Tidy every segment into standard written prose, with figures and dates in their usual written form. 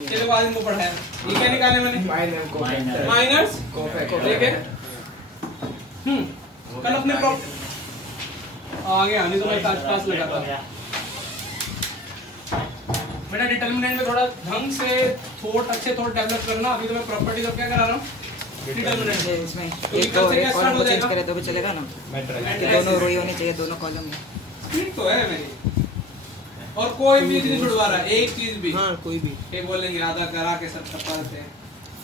चलो आज इनको पढ़ाया। ये क्या निकाले मैंने? माइनस ठीक है। कल अपने आगे आने तो मैं पास लगाता। बेटा डिटर्मिनेंट में थोड़ा ढंग से थोड़ा अच्छे थोड़ा डेवलप करना। अभी तो मैं प्रॉपर्टीज अब क्या करा रहा हूँ डिटर्मिनेंट इसमें एक तो एक कॉलम को चेंज करे तो भी चलेगा ना। दोनों रो ही होनी चाहिए दोनों कॉलम में। स्पीड तो है मेरी और कोई भी चीज छुड़वा रहा है एक चीज भी। हाँ कोई भी एक बोलेंगे आधा करा के सब करवा देते हैं।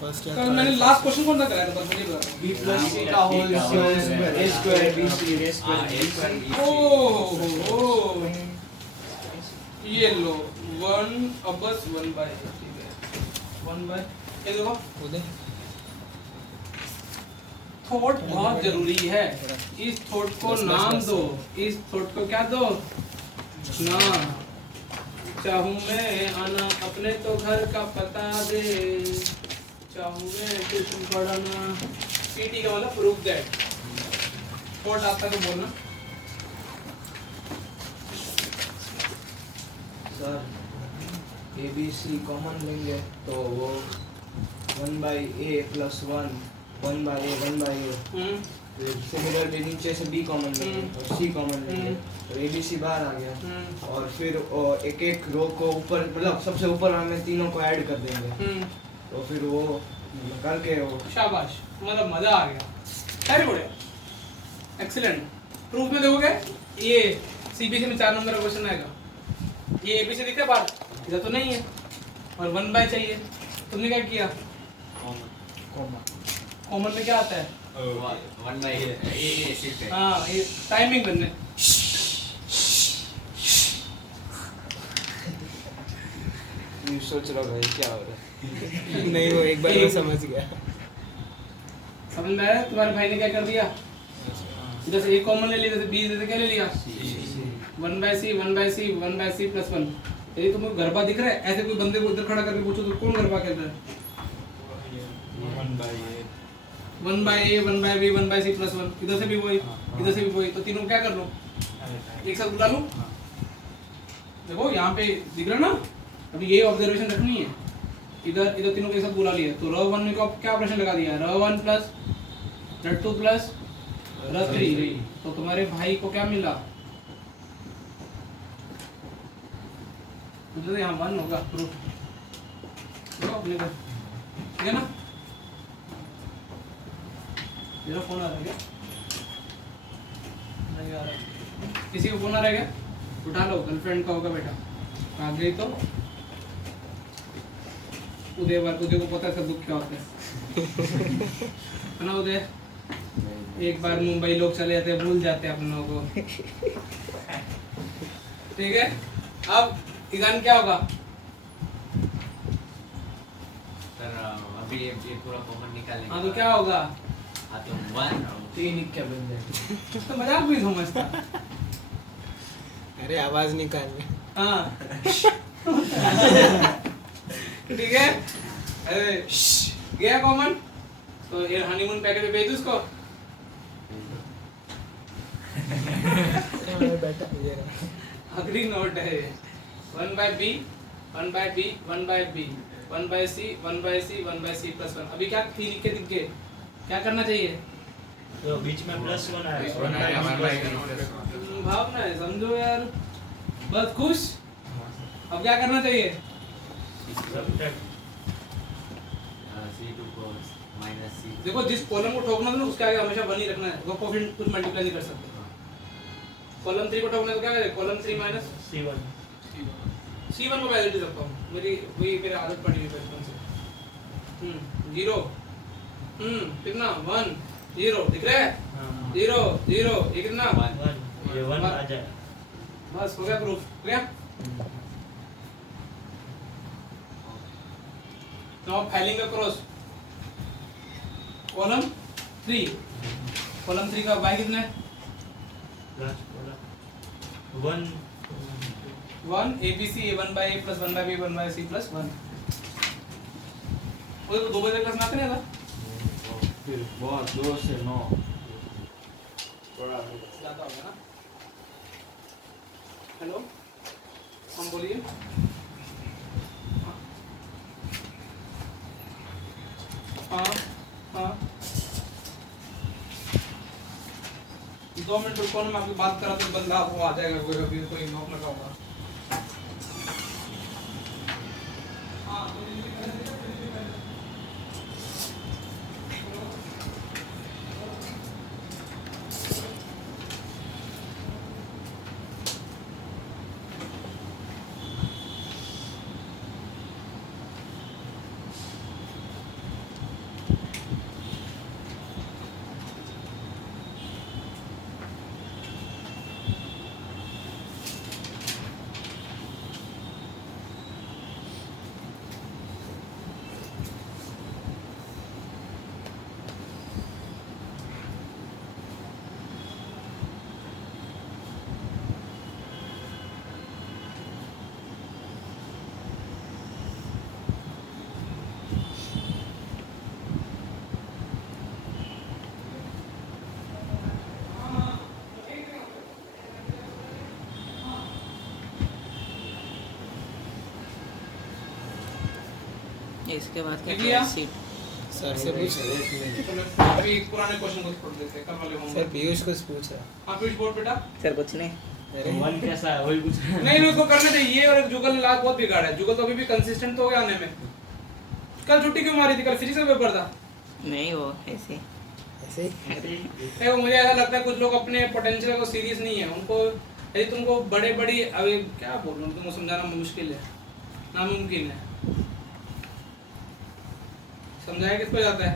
फर्स्ट कल मैंने लास्ट क्वेश्चन कौन सा कराया था मुझे बता। b plus c का whole square a square bc raised to ओह ये लो 1 अब बस 1 बाय ठीक है 1 बाय ये देखो थॉट बहुत जरूरी है। इस थॉट को नाम दो। इस थॉट को क्या दो नाम। चाहूं मैं आना अपने तो घर का पता दे। चाहूं मैं ट्यूशन पढ़ाना पीटी का मतलब प्रूफ दैट। थॉट आता तो बोलना sir a b c common लेंगे तो वो 1 by a plus 1 1 by a 1 by a फिर सिमिलरली नीचे से b कॉमन लेंगे और c कॉमन लेंगे तो a b c बाहर आ गया और फिर एक एक रो को ऊपर मतलब सबसे ऊपर हमें तीनों को ऐड कर देंगे तो फिर वो करके वो शाबाश मतलब मजा आ गया। Very good excellent. प्रूफ में देखोगे ये सीबीएसई में 4 नंबर का क्वेश्चन आएगा। ये एबीसी दिख रहा है बाहर इधर तो नहीं है और 1 बाय चाहिए। तुमने क्या किया कॉमन में क्या आता है 1 by a सिर्फ है। हाँ ये टाइमिंग करने ये सोच रहा भाई क्या हो रहा है नहीं वो एक बार मैं समझ गया। समझ में आया तुम्हारे भाई ने क्या कर दिया। जैसे ए कॉमन ले लिया जैसे बी जैसे क्या ले लिया 1 by c 1 by c 1 by c plus 1। यदि तुमको गरबा दिख रहा है ऐसे कोई बंदे को इधर खड़ा करके पूछो तो कौन गरबा खेल रहा है 1 by a 1 by b 1 by c plus 1। इधर से भी वही इधर से भी वही तो तीनों क्या कर लो एक साथ बुला लो। देखो यहाँ पे दिख रहा ना अभी ये ऑब्जर्वेशन रखनी है। इधर इधर तीनों को एक साथ बुला लिया तो र 1 में क्या ऑपरेशन लगा दिया र 1 प्लस र 2 प्लस र 3 तो तुम्हारे भाई को क्या मिला मतलब यहाँ 1 होगा प्रूफ ठीक है ना। मेरा फोन आ रहा है क्या नहीं आ रहा किसी को फोन आ रहा है क्या उठा लो गर्लफ्रेंड का होगा बेटा आ गई तो उदय को पता है सब दुख क्या होता है ना उदय। एक बार मुंबई लोग चले जाते हैं भूल जाते हैं अपने लोगों को ठीक है। अब ईरान क्या होगा सर अभी ये पूरा कॉमन निकालेंगे। हाँ तो क्या होगा हाँ तो 1 तीन क्या बन जाए तो मजाक भी समझता अरे आवाज निकाल हाँ ठीक है। अरे गया कॉमन तो ये हनीमून पैकेज पे भेज उसको आखिरी नोट है 1 by b 1 by b 1 by b 1 by c 1 by c 1 by c plus 1। अभी क्या थी लिख के दिख गए क्या करना चाहिए तो बीच में प्लस 1 आया भावना है समझो यार बस खुश। अब क्या करना चाहिए c2 को माइनस c देखो जिस कॉलम को ठोकना है ना उसके आगे हमेशा 1 ही रखना है। वो कोफिशिएंट कुछ मल्टीप्लाई नहीं कर सकते। कॉलम 3 को ठोकना है तो क्या करें कॉलम 3 माइनस c1 c1 को वैलिडिटी रखता हूँ मेरी वही मेरी आदत पड़ी हुई बचपन से 0 कितना 1 0 दिख रहा है 0 0 ये कितना 1 ये 1 आ जाए बस हो गया प्रूफ हो गया। नाउ फाइलिंग अक्रॉस कॉलम 3 का y कितना है plus 1 1 abc 1 by a plus 1 by b 1 by c plus 1। वो तो 2 बजे क्लास में आते नहीं था फिर बहुत 2 से 9 ज्यादा हो गया ना। हेलो हम बोलिए हाँ हाँ 2 मिनट रुको ना, मैं आपकी बात करा तो बंदा आपको आ जाएगा, कोई अभी कोई नॉक लगा होगा। हाँ इसके बाद लिख क्या लिया? सीट सर से पूछ अभी पुराने क्वेश्चन को पढ़ देते हैं, कल वाले सर होंगे। पीयूष कुछ पूछ रहा हाँ पीयूष बोल बेटा। सर कुछ नहीं अरे वन कैसा है वही कुछ नहीं उसको करने दे, ये और जुगल ने लाख बहुत बिगाड़ा है। जुगल तो अभी भी कंसिस्टेंट तो हो गया आने में। कल छुट्टी क्यों मारी थी? कल फिजिक्स का पेपर था। नहीं वो ऐसे ऐसे ही देखो मुझे ऐसा लगता है कुछ लोग अपने पोटेंशियल को सीरियस नहीं है। उनको यदि तुमको बड़े बड़ी, अभी क्या बोल रहा हूँ, तुमको समझाना मुश्किल है, नामुमकिन है। समझाया किसको जाता है?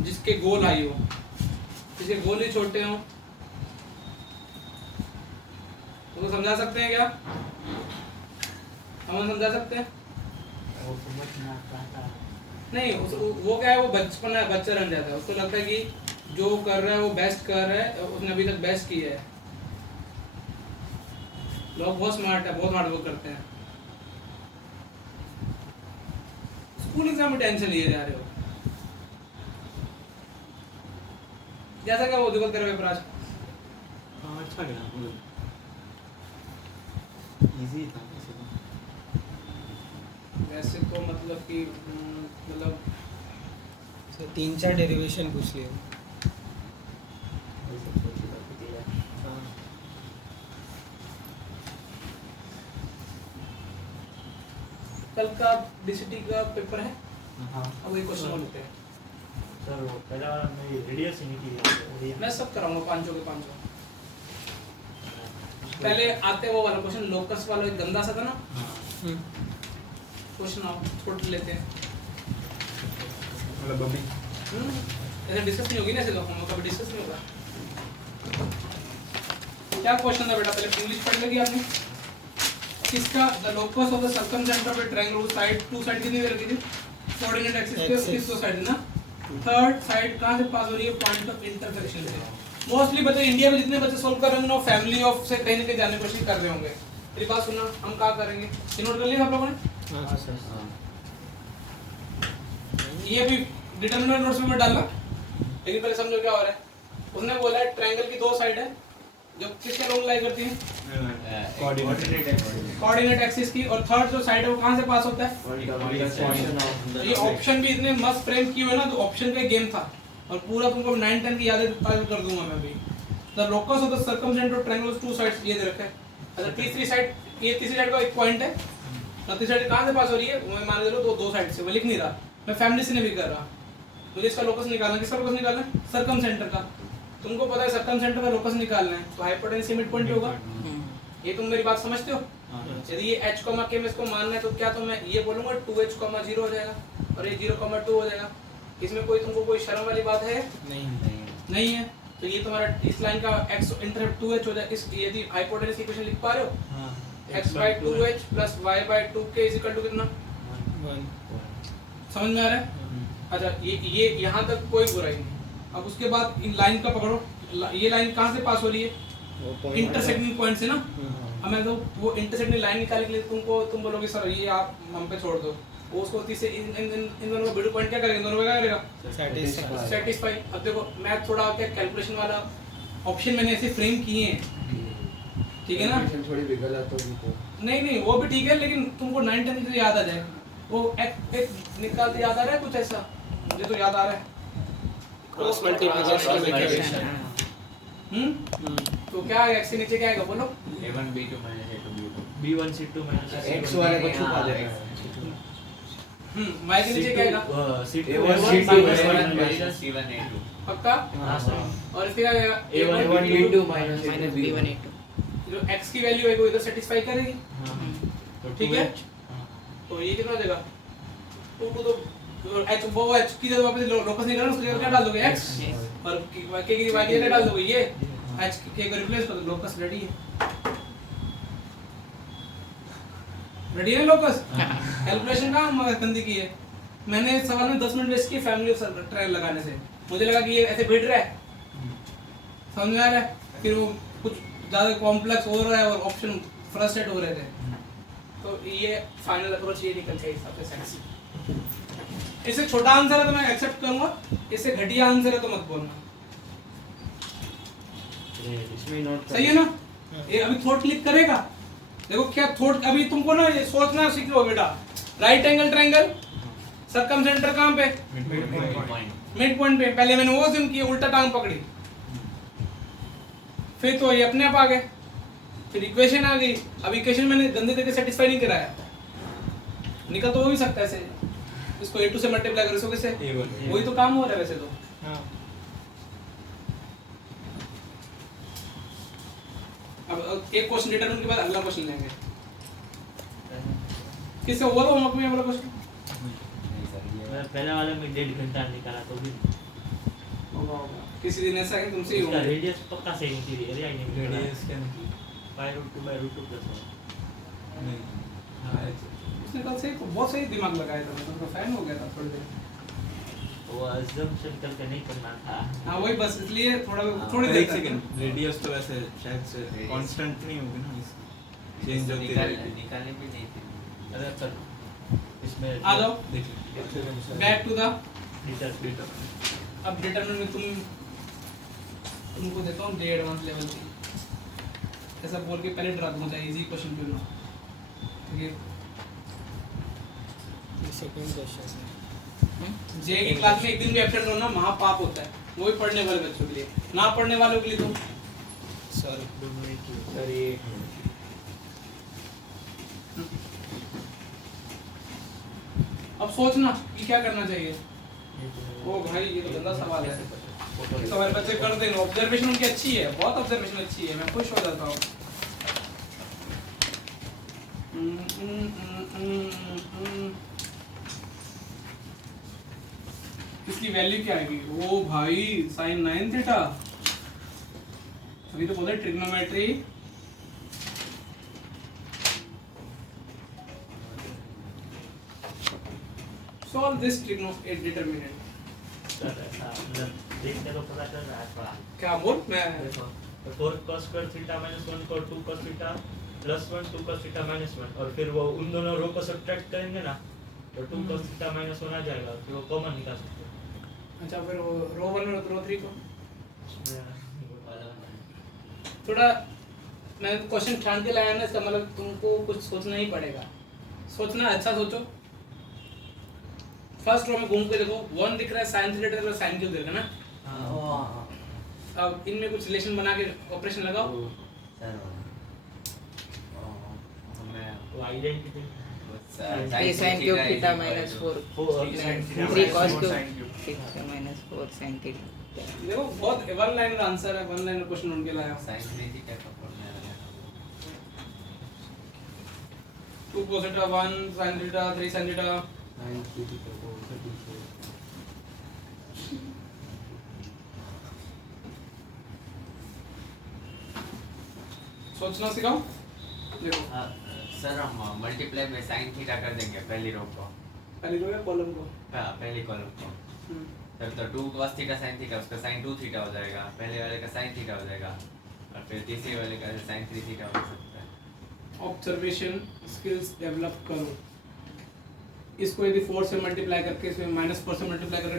जिसके गोल हाई हो, जिसके गोल ही छोटे हो। तुमको समझा सकते हैं क्या? हम समझा सकते हैं? वो समझ ना आता नहीं वो क्या है, वो बचपन है, बच्चा रह जाता है। उसको लगता है कि जो कर रहा है वो बेस्ट कर रहा है, उसने अभी तक बेस्ट किया है। लोग बहुत स्मार्ट है, बहुत हार्ड वर्क करते हैं। स्कूल एग्जाम में टेंशन लिए जा रहे हो। जैसा क्या वो दिक्कत कर रहे पेपर आज? हाँ अच्छा गया इजी था वैसे तो मतलब कि मतलब सर 3-4 डेरिवेशन पूछ लिए हाँ कल का डीसीटी का पेपर है। हाँ अब वही क्वेश्चन लेते हैं। सर वो पहला वाला मैं रेडियस ही नहीं किया मैं सब कराऊंगा 500 के 500। पहले आते वो वाला क्वेश्चन, लोकस वाला एक गंदा सा था ना क्वेश्चन, आप छोड़ लेते हैं। ऐसे डिस्कस नहीं होगी ना, ऐसे तो हम कभी डिस्कस नहीं होगा। क्या क्वेश्चन था बेटा? पहले इंग्लिश पढ़ लेगी आपने। किसका the locus of the circumcentre of the triangle side, two side कितनी दे रखी थी? कोऑर्डिनेट एक्सिस पे किस दो साइड है ना? थर्ड साइड कहां से पास हो रही है? पॉइंट ऑफ इंटरसेक्शन से। मोस्टली बच्चे इंडिया में जितने बच्चे सॉल्व कर रहे होंगे ना, फैमिली ऑफ से कहीं ना कहीं जाने की कोशिश कर रहे होंगे। मेरी बात सुनना, हम क्या करेंगे? ये नोट कर लिया आप लोगों ने? हाँ सर ये भी डिटरमिनेंट नोट्स में मत डालना, लेकिन पहले समझो क्या हो रहा है। उसने बोला है ट्रायंगल की दो साइड है जो किसके लोग लाई करती हैं? कोऑर्डिनेट एक्सिस की। और थर्ड जो साइड है वो कहां से पास होता है? ये ऑप्शन भी इतने मस्त फ्रेम किए हुए ना, तो ऑप्शन का गेम था। और पूरा तुमको 9-10 की यादें ताज़ा कर दूंगा मैं भी। The locus of the circumcentre of triangle two sides ये दे रखा है। अच्छा तीसरी साइड, ये तीसरी साइड का एक पॉइंट है। और तीसरी साइड कहां से पास हो रही है? मैं मान लो दो साइड से, वो लिख नहीं रहा, मैं फैमिली से नहीं भी कर रहा। मुझे इसका लोकस निकालना, किसका लोकस निकालना है? सर्कमसेंटर का। तुमको पता है सर्कमसेंटर का लोकस निकालना है, तो हाइपोटेन्यूज मिड पॉइंट होगा। ये तुम मेरी बात समझते हो? यदि ये h, k में इसको मानना है तो क्या तो मैं ये बोलूंगा 2h, 0 हो जाएगा और ये 0, 2 हो जाएगा। इसमें कोई तुमको कोई शर्म वाली बात है? नहीं है। तो ये तुम्हारा इस लाइन का x इंटरसेप्ट 2h हो जाएगा। इस यदि हाइपोटेन्यूज इक्वेशन लिख पा रहे हो, x/2h + y/2k = कितना? 1 समझ में आ रहा है? अच्छा ये यहाँ तक कोई बुराई नहीं। अब उसके बाद इन लाइन का पकड़ो, ये लाइन कहाँ से पास हो रही है? वो पॉइंट इंटरसेक्टिंग पॉइंट से ना। अब मैं तो वो इंटरसेक्टिंग लाइन निकालने के लिए तुम बोलोगे सर ये आप हम पे छोड़ दो, वो उसको तीसरे इन दोनों का मिडिल पॉइंट क्या करेगा? इन दोनों का क्या करेगा? सेटिस्फाई। अब देखो मैं थोड़ा क्या कैलकुलेशन वाला ऑप्शन मैंने ऐसे फ्रेम किए हैं, ठीक है ना? थोड़ी बिगड़ जाता है। नहीं वो भी ठीक है, लेकिन तुमको 9-10 याद आ जाए। वो एक निकालते याद आ रहा है कुछ ऐसा? मुझे तो याद आ रहा है। क्रॉस मल्टीप्लिकेशन तो क्या है, x के नीचे क्या आएगा बोलो? A1 B2 minus A2 B2 B1 C2 minus X वाले को छुपा देगा। y के नीचे क्या आएगा? C2 A1 C2 A1 minus C1 A2 पक्का? हाँ सर और इसके क्या आएगा? A1 B2 minus minus B1 B1 A2 जो x की वैल्यू है वो इधर सेटिस्फाई करेगी, तो ठीक है? 2H तो ये कितना हो जाएगा? 2 तो h वो h की जगह वापस लोकस नहीं करना, उसकी जगह क्या डाल दोगे? x और k की y की जगह डाल दोगे ये h k को रिप्लेस कर दो, लोकस रेडी है। रेडी है लोकस? कैलकुलेशन का गंदी की है। मैंने सवाल में 10 मिनट वेस्ट किए फैमिली ऑफ ट्रायल लगाने से। मुझे लगा कि ये ऐसे भिड़ रहा है, समझ में आ रहा है? फिर वो कुछ ज़्यादा कॉम्प्लेक्स हो रहा है और ऑप्शन फ्रस्ट्रेट हो रहे थे। तो ये फाइनल अप्रोच ये निकल गया हिसाब से सेक्सी। इससे छोटा आंसर है तो मैं एक्सेप्ट करूंगा, इससे घटिया आंसर है तो मत बोलना, इसमें नोट सही है ना? ये अभी थॉट क्लिक करेगा। देखो क्या थॉट, अभी तुमको ना ये सोचना सीख लो बेटा। राइट एंगल ट्रायंगल, सरकम सेंटर कहाँ पे? मिड पॉइंट पे। पहले मैंने वो जिम किया, उल्टा टांग पकड़ी, फिर तो ये अपने आप आ गए, फिर इक्वेशन आ गई। अब इक्वेशन मैंने गंदे तरीके सेटिस्फाई नहीं कराया, निकल तो हो भी सकता है ऐसे। इसको a2 से मल्टीप्लाई करो, इसको कैसे? वही तो काम हो रहा है वैसे तो। हाँ अब एक क्वेश्चन डिटरमिनेंट के बाद अगला क्वेश्चन लेंगे। किससे हुआ था होमवर्क में वाला क्वेश्चन? पहले वाले में 1.5 घंटा निकाला तो भी होगा होगा किसी दिन ऐसा है तुमसे ही उसका होगा। रेडियस पक्का सही नहीं थी, एरिया ही नहीं रेडियस क्या नहीं? √2/√2 प्लस नहीं उसने कल से तो बहुत सही दिमाग लगाया था, मतलब फैन हो गया था थोड़ी देर। वो अजम्पशन करके नहीं करना था। हाँ वही बस, इसलिए थोड़ा थोड़ी देर तक। रेडियस तो वैसे शायद से कांस्टेंट नहीं होगी ना, चेंज होती रहेगी। निकालने भी नहीं थी। अरे सर इसमें आ जाओ देखिए बैक टू द। लीटर अब डिटरमिनेंट में तुमको देता हूँ डे एडवांस लेवल की, ऐसा बोल के पहले डरा दूंगा, इजी क्वेश्चन कर लो, ठीक है? सेकंड क्वेश्चन है। जे की क्लास में एक दिन भी एब्सेंट होना महापाप होता है, वो भी पढ़ने वाले बच्चों के लिए, ना पढ़ने वालों के लिए तो सर सर ये अब सोचना कि क्या करना चाहिए। ओ भाई ये तो गंदा सवाल है, तो हमारे बच्चे कर देंगे। ऑब्जर्वेशन उनकी अच्छी है, बहुत ऑब्जर्वेशन अच्छी है, मैं खुश हो जाता हूँ। इसकी वैल्यू क्या आएगी? ओ भाई sin 9 थीटा, अभी तो बोले trigonometry. Solve this determinant. Sir ऐसा मतलब देखने को पता चल रहा है थोड़ा। क्या बोल मैं देखो 4 cos square theta minus 1 को 2 cos theta plus 1 2 cos theta minus 1 और फिर वो उन दोनों रो को सब्ट्रैक्ट करेंगे ना तो 2 cos theta minus 1 आ जाएगा, फिर वो कॉमन निकाल सकते हैं। अच्छा फिर वो रो 1 और रो 3 को इसमें थोड़ा मैं क्वेश्चन ठान के लाया ना, इसका मतलब तुमको कुछ सोचना ही पड़ेगा। सोचना अच्छा सोचो। फर्स्ट रो में घूम के देखो, 1 दिख रहा है, sin थीटा दिख रहा है, sin क्यूब दिख रहा है ना। अब इनमें कुछ रिलेशन बना के ऑपरेशन लगाओ। सर हमें वो identity 3 sin cube theta minus 4 3 cos cube theta minus 4 sin theta। देखो बहुत वन लाइन का आंसर है, वन लाइन का क्वेश्चन उनके लाया। साइन 3 थीटा का फॉर्मूला लगा 2 cos theta 1 sin theta 3 sin theta। सोचना सिखाओ। देखो सर हम मल्टीप्लाई में साइन थीटा कर देंगे पहली रो को, पहली रो या कॉलम को। पहली कॉलम को। सर तो 2 cos थीटा sin थीटा, उसका sin 2 थीटा हो जाएगा, पहले वाले का sin थीटा हो जाएगा और फिर तीसरे वाले का sin 3 थीटा हो सकता है। ऑब्जर्वेशन स्किल्स डेवलप करो। इसको यदि 4 से मल्टीप्लाई करके इसमें -4 से मल्टीप्लाई करके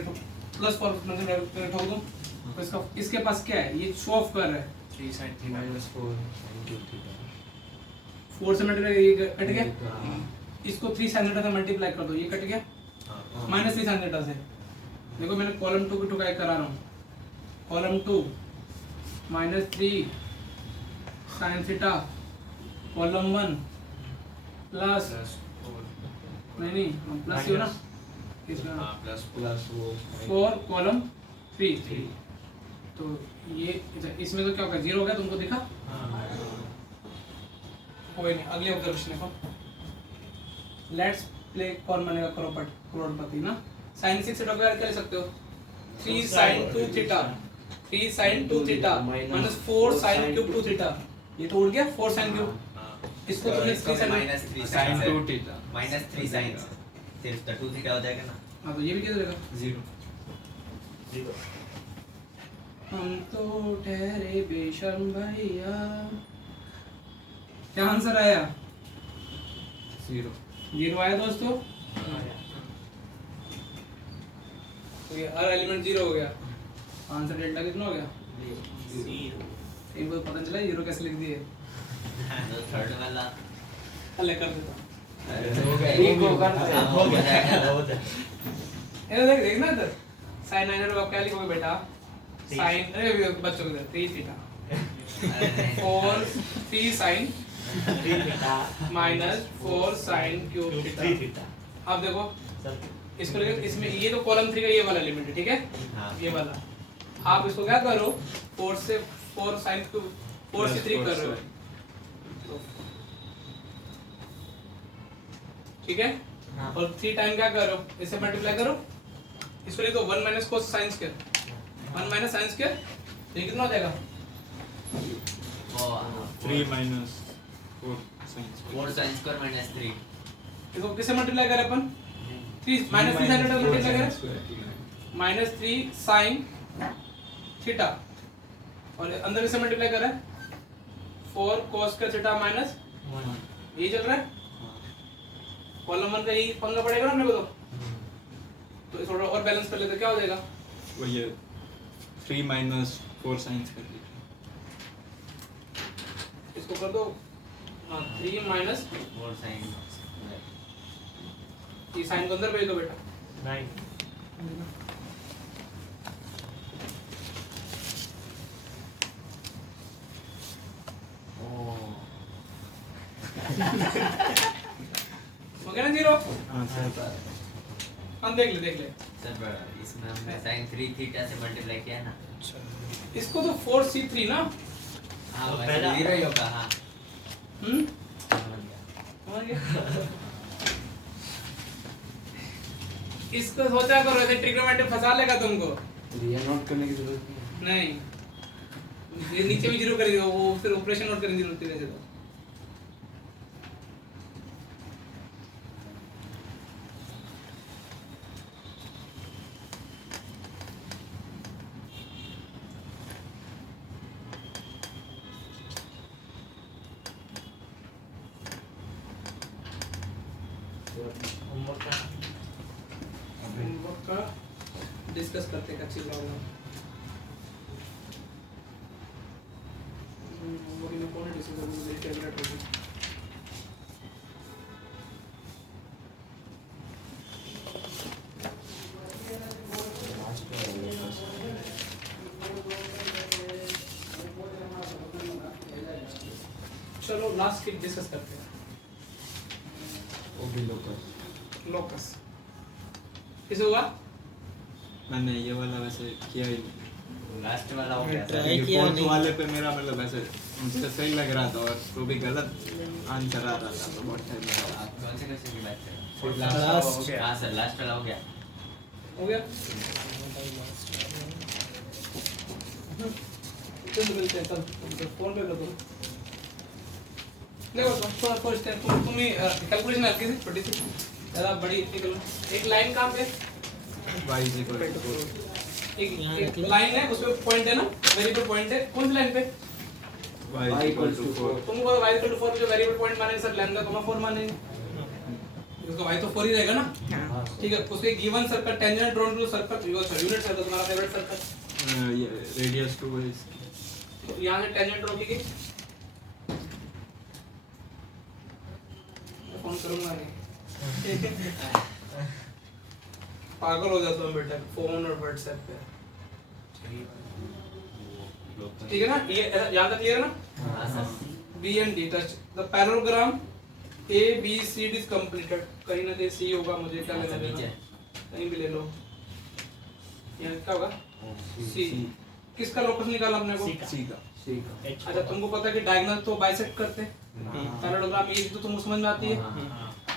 प्लस 4 से मल्टीप्लाई करके ठोक दूं तो इसका इसके पास क्या है? ये शो ऑफ कर रहा है 3 sin theta minus 4 sin cube theta 4 से मल्टीप्लाई, ये कट गया। इसको 3 sin थीटा से मल्टीप्लाई कर दो, ये कट गया -3 sin थीटा से। देखो मैंने कॉलम 2 की 2 का करा रहा हूँ. Column 2 -3 sin theta, column 1 plus नहीं प्लस ही हो ना इसमें प्लस वो 4 कॉलम 3. तो ये इसमें तो क्या होगा 0 हो गया तुमको दिखा. कोई नहीं अगले ऑब्जर्वेशन देखो. लेट्स प्ले कौन बनेगा करोड़पति ना. sin 6 थीटा क्या ले सकते हो 3 sin 2 theta 3 sin 2 theta minus 4 sin cube 2 theta. ये तो उड़ गया 4 sin क्यूब. इसको तुमने 3 sin -3 sin 2 थीटा -3 sin सिर्फ तो 2 थीटा हो जाएगा ना. हाँ तो ये भी क्या देगा 0 हम तो ठहरे बेशर्म भैया. क्या आंसर आया 0 आया दोस्तों. तो ये हर एलिमेंट 0 हो गया. आंसर डेल्टा कितना हो गया. इनको पता चला 0 कैसे लिख दिए. तो थर्ड वाला अल्ले कर देता. हो गया. हो जाएगा. ये देख देखना इधर sin 900 आप क्या लिखोगे बेटा. sin अरे बच्चों के 3 theta 4 3 sin minus 4 sin cube theta. अब देखो इसको लेकर इसमें ये तो कॉलम 3 का ये वाला एलिमेंट है ठीक है. हाँ. ये वाला आप इसको क्या करो 4 से 4 sin क्यूब 4 से 3 कर रहे हो ठीक है. और 3 टाइम क्या करो इससे मल्टीप्लाई करो. इसको लिखो 1 minus cos sin square 1 minus sin square. ये कितना हो जाएगा 3 minus 4 sin square. 4 sin square -3. इसको किससे मल्टीप्लाई करें अपन 3 माइनस 3 sin थीटा मल्टीप्लाई करें -3 sin थीटा और अंदर किससे मल्टीप्लाई करें 4 cos स्क्वायर थीटा माइनस ये चल रहा है. कॉलम 1 का यही पंगा पड़ेगा ना अपने को. तो थोड़ा और बैलेंस कर लेते क्या हो जाएगा वही है 3 minus 4 sin square. इसको कर दो 3 माइनस 4 sin ये साइन को अंदर भेज दो बेटा. 9 हो गया ना 0. हाँ सर. हम देख ले सर इसमें हमने sin 3 थीटा से मल्टीप्लाई किया है ना. इसको तो 4c3 ना. हाँ तो वैसे पहला- 0 ही होगा. हाँ समझ गया. इसको सोचा करो ऐसे ट्रिग्नोमेट्री फंसा लेगा तुमको. ये नोट करने की जरूरत नहीं है. नहीं ये नीचे भी 0 कर दिया वो फिर ऑपरेशन नोट करने की जरूरत है वैसे तो. होमवर्क का होमवर्क का डिस्कस करते हैं अच्छी प्रॉब्लम. होमवर्क में कौन डिस्कस करेंगे मेरी फेवरेट होगी. चलो लास्ट वीक डिस्कस करते हैं. वो भी लोकल. लोकस किसे होगा मैंने ये वाला वैसे किया ही नहीं. लास्ट वाला हो गया सर. Try किया फोर्थ नहीं. वाले पे मेरा मतलब ऐसे मुझसे सही लग रहा था और तो भी गलत आंसर आ रहा था तो बहुत टाइम लगा. आप कौन से क्वेश्चन की बात कर रहे फिर Last. लास्ट हैं. हाँ सर लास्ट वाला हो गया. हो गया. चल मिलते हैं चल फोन पे कर दो. देखो थोड़ा फर्स्ट है तुम ही कैलकुलेशन हल्की सी छोटी सी ज़्यादा बड़ी एक लाइन काम पे y is equal to 4. एक लाइन है उसमें पॉइंट है ना वेरिएबल पॉइंट है कौन सी लाइन पे y is equal to 4. तुमको y इक्वल टू 4 पे जो वेरिएबल पॉइंट माने सर लैम्डा को 4 माने इसका y तो 4 ही रहेगा ना. हाँ. ठीक है उसके given circle tangent drawn to circle unit circle तुम्हारा फेवरेट सर्कल ये रेडियस 2 है इसकी. तो यहाँ से टेंजेंट ड्रॉ की फोन करूंगा नहीं पागल हो जाता हूँ बेटा फोन और व्हाट्सएप पे। ठीक है ना, ये यहाँ तक क्लियर है ना। हाँ sir. B and D touch the parallelogram A B C D is completed. कहीं ना कहीं सी होगा, मुझे क्या लेना देना, कहीं भी ले लो। यहाँ क्या होगा सी। किसका लोकस निकाला अपने को? सी का। अच्छा तुमको पता है कि डायगोनल तो बाइसेक्ट करते हैं, पैरेललोग्राम ये तो तुमको समझ में आती है।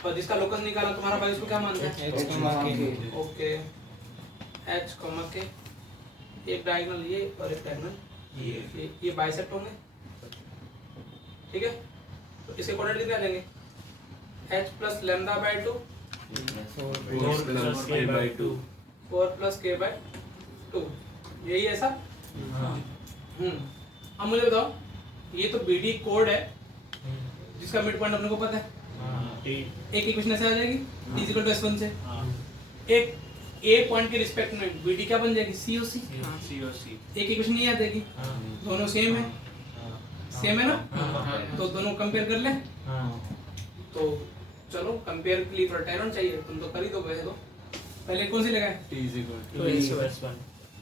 और जिसका लोकस निकाला तुम्हारा भाई उसको क्या मानता है? ओके एच कॉमा के, एक डायगोनल ये और एक डायगोनल ये बाइसेक्ट होंगे। ठीक है, तो इसके कोऑर्डिनेट कितने आ जाएंगे? h plus lambda by 2 4 plus k by 2। 4 plus k by 2, यही है सब। अब मुझे बताओ, ये तो बीडी कोड है जिसका मिड पॉइंट अपने को पता है। एक इक्वेशन ऐसे आ जाएगी t इक्वल टू s1 से। एक a पॉइंट के रिस्पेक्ट में बीडी क्या बन जाएगी? c और c। एक इक्वेशन नहीं आ जाएगी, दोनों सेम है। सेम है ना, तो दोनों कंपेयर कर ले। तो चलो कंपेयर के लिए थोड़ा टाइम चाहिए, तुम तो कर ही दो वैसे तो। पहले कौन सी लगाए? t is equal to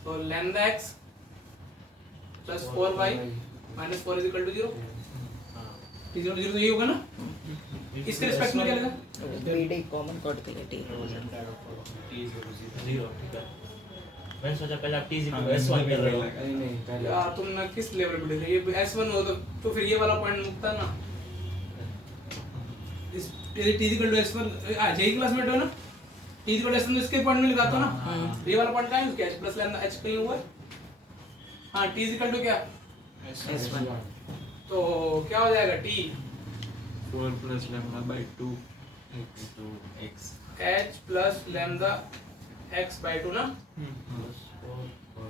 तो lambda x plus 4y minus 4 is equal to 0। t is equal to 0 तो ये होगा ना। इसके रिस्पेक्ट में क्या लगा? बीडी कॉमन कॉट के लिए टी। 0। ठीक है, मैंने सोचा पहले आप t s1 कर रहे हो। नहीं पहले यार तुम ना किस लेवल पे देख रहे हो? ये s1 हो तो फिर ये वाला पॉइंट मुकता ना। इस यदि t इक्वल टू s1 आ यही क्लासमेट हो ना, t इक्वल टू s1 तो इसके पॉइंट में लगाता हो ना। ये वाला पॉइंट कहां है उसके? h प्लस लैम्डा h कहीं हुआ है। हां t इक्वल टू क्या? s1 तो क्या हो जाएगा? t 4 plus lambda by 2 x h plus lambda x by 2 ना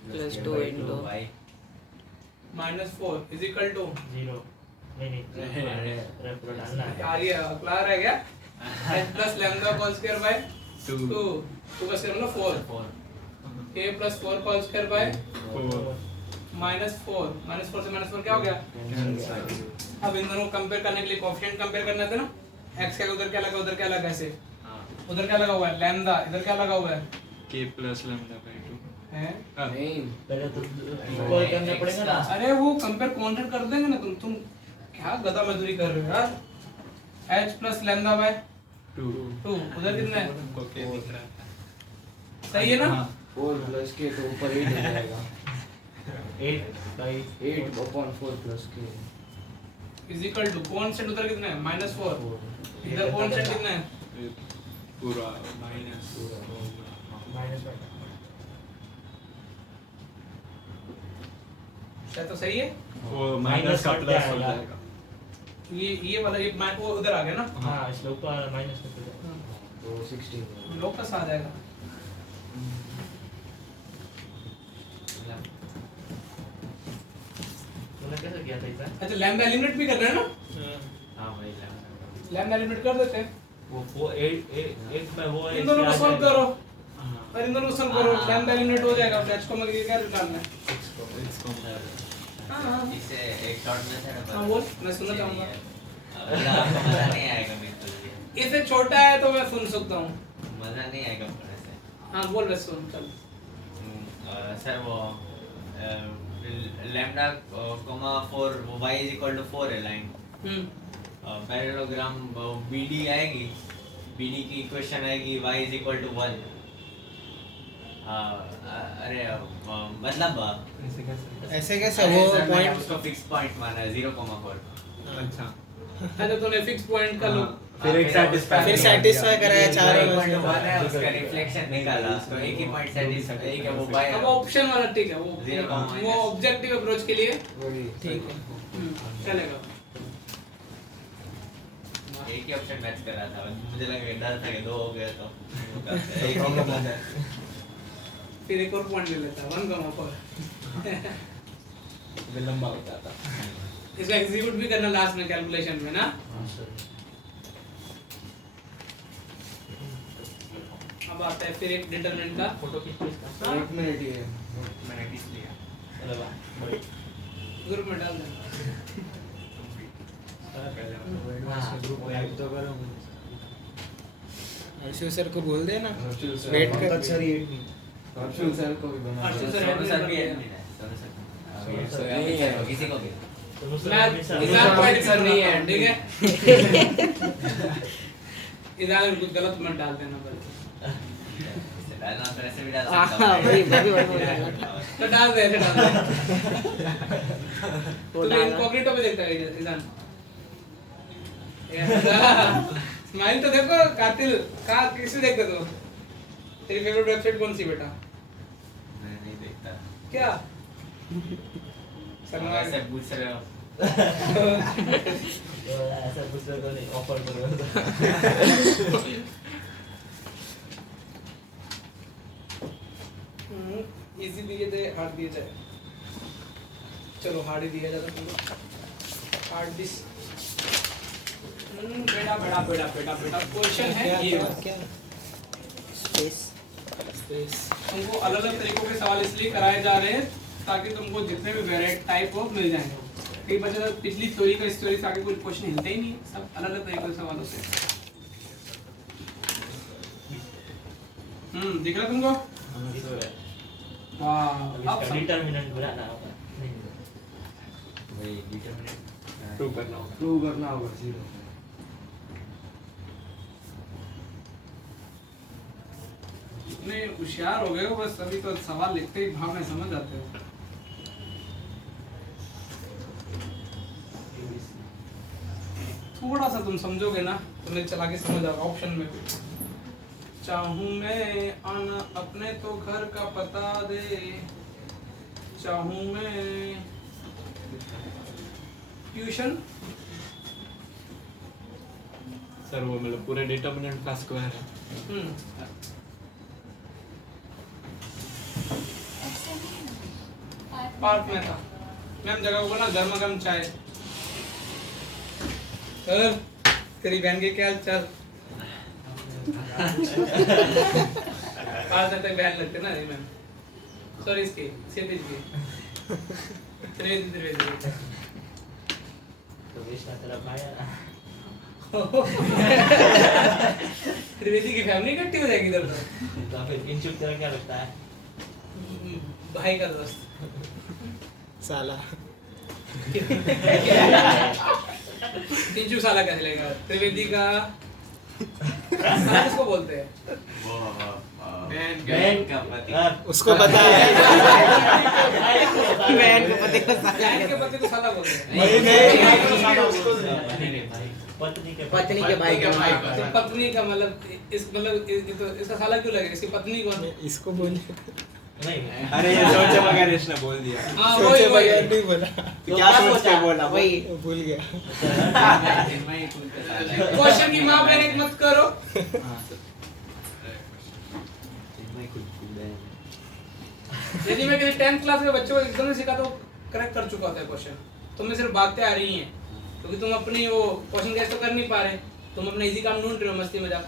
plus 2 into y minus 4 is equal to 0। नहीं रेफर डालना है। यार ये क्लियर है क्या? h plus lambda whole square by 2 2 2 का स्क्वायर मतलब 4 k plus 4 whole square by 4 minus 4 से माइनस 4 क्या हो गया? अब इन दोनों को कंपेयर करने के लिए कोएफिशिएंट कंपेयर करना था ना। x का उधर क्या लगा, उधर क्या लगा, ऐसे उधर क्या लगा हुआ है लैम्डा, इधर क्या लगा हुआ है k plus lambda by 2 हैं? नहीं पहले तो इक्वल करना पड़ेगा ना। अरे वो कंपेयर कांस्टेंट कर देंगे ना। तुम क्या गधा मजदूरी कर रहे हो यार। h प्लस लैम्डा बाय 2 2 उधर कितना है? को k दिख रहा था। सही है ना। 4 प्लस k तो ऊपर 8 हो जाएगा। 8 by 8 upon 4 plus k is equal to constant उधर कितना है? माइनस 4। इधर कांस्टेंट कितना है? ये पूरा माइनस माइनस क्या तो सही है। वो माइनस का कट प्लस हो जाएगा। जाएगा। ये वाला ये वो उधर आ गया ना। हाँ, इसलिए ऊपर माइनस में तो जाएगा। तो 16 लोकस आ जाएगा। तूने कैसे किया था इसे? अच्छा लैम्डा एलिमिनेट भी करना है ना। हाँ वही लैम्डा लैम्डा एलिमिनेट कर देते हैं। वो एक में वो है, इन दोनों को इसके सॉल्व आगे- करो हाँ, और इन दोनों को सॉल्व करो। लैम्डा एलिमिनेट हो जाएगा। फ्लैश को मगर ये क्या निकालना है? हाँ इसे एक शॉट में से हाँ बोल, मैं सुनना चाहूँगा। मजा नहीं आएगा बिल्कुल। इससे छोटा है तो मैं सुन सकता हूँ। मजा नहीं आएगा पढ़ने से। हाँ बोल बस सुन चल। सर वो lambda comma 4 y is equal to 4 है लाइन। पैरेललोग्राम BD आएगी, BD की इक्वेशन आएगी y इज इक्वल टू 1। अरे मतलब ऐसे कैसे वो मैंने पॉइंट उसको फिक्स पॉइंट माना है 0,4। अच्छा अच्छा तूने फिक्स पॉइंट का लो। फिर एक फिर satisfy कराया चारों में से। उसका रिफ्लेक्शन निकाला, तो एक ही पॉइंट सेटिस्फाई एक है वो बाय। अब ऑप्शन वाला ठीक है। वो 0,- वो ऑब्जेक्टिव अप्रोच के लिए वही ठीक है। चलेगा। एक ही ऑप्शन मैच कर रहा था, मुझे लगा डर था कि 2 हो गया तो प्रॉब्लम आ जाए। फिर एक और पॉइंट ले लेता 1,4। विलंब हो जाता। इसका एग्जीक्यूट भी करना लास्ट में कैलकुलेशन में ना। अब आता है फिर एक डिटरमिनेंट का। फोटो खींच के इसका। हाँ? 1 मिनट ही है। मैंने किस लिया। चलो बाय। ग्रुप में डाल देना। हाँ, ग्रुप ऐड तो करो। अर्शु सर को बोल देना अर्शु सर वेट कर पंकज सर ही admin। अर्शु सर को भी बना अर्शु दो। सर सोनू सर भी admin admin है, सोनू सर। अभी सोनू सर अभी नहीं है। किसी को भी। तो मुझसे मैं हमेशा- इजान को पंकज सर नहीं है, ठीक है इजान कुछ गलत मत डाल देना बल्कि इसे डालना तो ऐसे भी डाल हाँ सकता हूँ। वही बोल रहा था। तो डाल दे ऐसे डाल दे वो तू डाला। इनकॉग्निटो पे देखता है इजान स्माइल तो देखो कातिल का किसे देखते तू तेरी फेवरेट वेबसाइट कौन सी बेटा मैं नहीं देखता। क्या तुम ऐसे पूछ रहे हो। तो ऐसा कुछ तो नहीं ऑफर करो। इजी दिए थे हार्ड दिए जाए चलो हार्ड ही दिया जाता तुमको हार्ड दिस बेटा बेटा बेटा बेटा बेटा क्वेश्चन है ये क्या स्पेस स्पेस तुमको अलग अलग तरीकों के सवाल इसलिए कराए जा रहे हैं ताकि तुमको जितने भी वेराइटी टाइप हो मिल जाएंगे कई बच्चे तो पिछली स्टोरी का स्टोरी से आगे कोई क्वेश्चन हिलते ही नहीं सब अलग अलग तरीकों के सवाल होते हैं दिख रहा तुमको वाह अब इसका डिटरमिनेंट बनाना होगा नहीं वही determinant, प्रूव करना होगा। प्रूव करना होगा 0 इतने होशियार हो गए हो बस अभी तो सवाल लिखते ही भाव में समझ आते हो थोड़ा सा तुम समझोगे ना तो मैं चला के समझ आओगे ऑप्शन में चाहूं मैं आना अपने तो घर का पता दे चाहूं मैं ट्यूशन सर वो मतलब पूरे डिटर्मिनेंट का स्क्वायर है। पार्क में था मैम जगह को ना गर्मा गर्म चाय सर तेरी बहन के क्या हाल चाल आज तक बहन लगते ना नहीं मैम सॉरी इसके क्षितिज के त्रिवेदी त्रिवेदी तो विष्णु तेरा भाई है ना त्रिवेदी की फैमिली इकट्ठी हो जाएगी इधर तो तो फिर इंचुक तेरा क्या लगता है भाई का दोस्त साला तीन साला कैसे लेगा त्रिवेदी का साला किसको बोलते हैं बहन का पति। उसको पता है बहन को पति को साला बहन के पति को साला बोलते हैं पत्नी के पत्नी के भाई का भाई तो पत्नी का मतलब इसका साला क्यों लगेगा इसकी पत्नी कौन है इसको बोल नहीं अरे ये सोचे बगैर इसने बोल दिया। हाँ सोचे वही वही बगैर नहीं बोला तो क्या सोच के बोला वो? वही वो भूल गया जिनमें ही खुद के साथ है। क्वेश्चन की माँ बहन मत करो जिनमें ही खुद है। यदि मैं किसी 10th क्लास के बच्चों को एकदम से सिखा तो करेक्ट कर चुका होता है क्वेश्चन तुम्हें सिर्फ बातें आ रही हैं क्योंकि तुम अपनी वो क्वेश्चन कैसे तो कर नहीं पा रहे तुम अपना इजी काम ढूंढ रहे हो मस्ती मजाक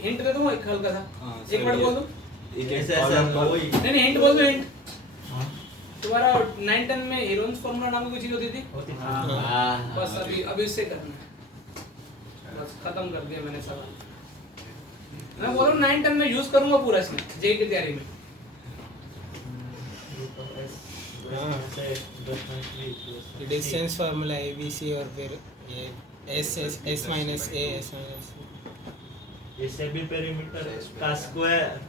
हिंट दे दूं एक हल्का सा हाँ, एक सर, वर्ड ये- बोल दूं ऐसे ऐसे वही नहीं हिंट बोल दो हिंट तुम्हारा 9-10 में हीरोइंस फार्मूला नाम की कोई चीज होती थी होती थी। हाँ, बस अभी अभी इससे करना है बस खत्म कर दिया मैंने सवाल मैं बोल रहा हूँ 9-10 में यूज करूंगा पूरा इसमें जेई की तैयारी में डिस्टेंस फार्मूला ABC और फिर ये S minus A S minus ये सेमी पेरीमीटर का स्क्वायर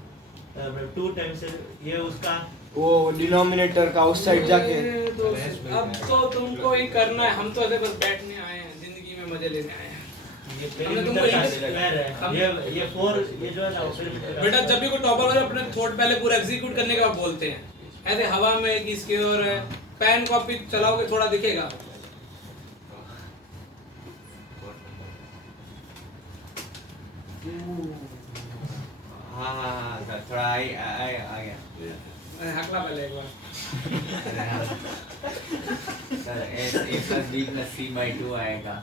2 टाइम्स ये उसका वो डिनोमिनेटर का उस साइड जाके अरे दोस्त, अब तो तुमको ही करना है हम तो ऐसे बस बैठने आए हैं जिंदगी में मजे लेने आए हैं ये हमने तुमको पेरीमीटर का इंग्लिश- स्क्वायर है हम- ये 4 ये जो है ना वो perimeter का बेटा जब भी कोई टॉपर वाले अपने थॉट पहले पूरा एग्जीक्यूट करने का बोलते हैं ऐसे हवा में किसके और पेन कॉपी चलाओगे थोड़ा दिखेगा हाँ हाँ हाँ सर, थोड़ा आ गया हकला पहले एक बार sir A plus B plus C by 2 आएगा।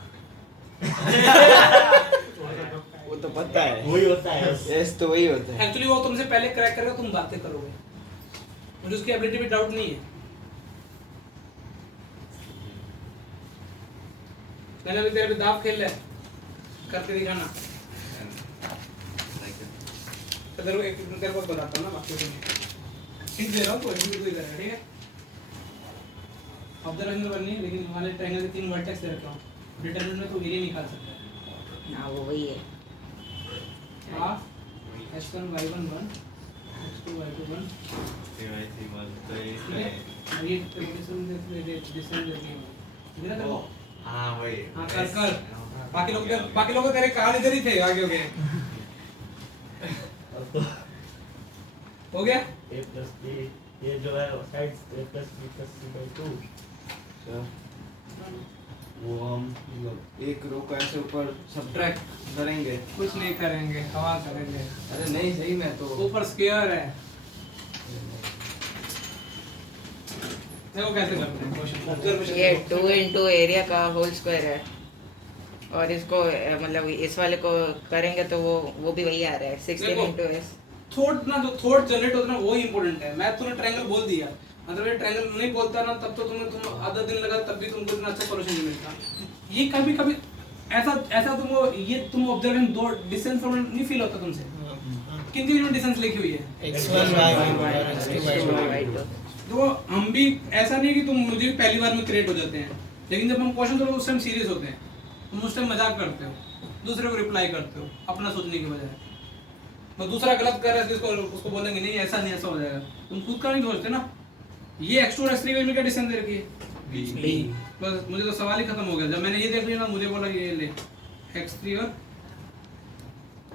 वो तो पता है वही होता है यस तो वही होता है एक्चुअली वो तुमसे पहले क्रैक करेगा तुम बातें करोगे मुझे उसकी एबिलिटी पे डाउट नहीं है मैंने अभी तेरे पे दाव खेल लिया, करके दिखाना। तो तेरे को बताता हूँ ना, बाकी हिंट दे रहा हूँ, कोई भी कोई करेगा, ठीक है। ऑब्जर्वेशन करनी है, लेकिन हमारे ट्रायंगल के 3 वर्टेक्स दे रखा हूँ, डिटरमिनेंट में तो एरिया निकाल सकता है। हाँ वो वही है। हाँ, x1 y1 1 x2 y2 1, तो ठीक है। अब ये डिस्टेंस देती है, इधर करो। हाँ वही। हाँ कर। बाकी लोग तेरे कान इधर ही थे, आगे हो गए। अब तो हो गया? a plus b, ये जो है sides a plus b plus c by 2। वो हम मतलब एक रो का ऐसे ऊपर सब्ट्रैक्ट करेंगे। कुछ नहीं करेंगे, हवा करेंगे। अरे नहीं सही में तो ऊपर स्क्वायर है, देखो कैसे करते हैं क्वेश्चन, ऑब्जर्वेशन। ये 2 into एरिया का होल स्क्वायर है, और इसको मतलब इस वाले को करेंगे तो वो भी वही आ रहा है 16 देखो। into s। थॉट ना, जो थॉट जनरेट होता है ना, वो इंपॉर्टेंट है। मैं तूने ट्रायंगल बोल दिया, अगर ये ट्रायंगल नहीं बोलता ना, तब तो तुम आधा दिन लगा, तब भी तुमको इतना अच्छा सॉल्यूशन नहीं मिलता। ये कभी कभी ऐसा तुम ऑब्जर्वेशन दो डिस्टेंस फॉर्मूला नहीं फील होता तुमसे? किन चीज में डिस्टेंस लिखी हुई है? x1 y1 और x2 y2। तो हम भी ऐसा नहीं कि तुम मुझे पहली बार में क्रिएट हो जाते हैं, लेकिन जब हम क्वेश्चन तो उस टाइम सीरियस होते हैं, तुम उस टाइम मजाक करते हो, दूसरे को रिप्लाई करते हो अपना सोचने के बजाय। तो दूसरा गलत कर रहा है तो उसको बोलेंगे नहीं ऐसा नहीं, ऐसा हो जाएगा। तुम खुद का नहीं सोचते ना। ये x2 और x3 में क्या डिस्टेंस दे रखी है? b। बस मुझे तो सवाल ही खत्म हो गया। जब मैंने ये देख लिया ना, मुझे बोला ये ले x3 और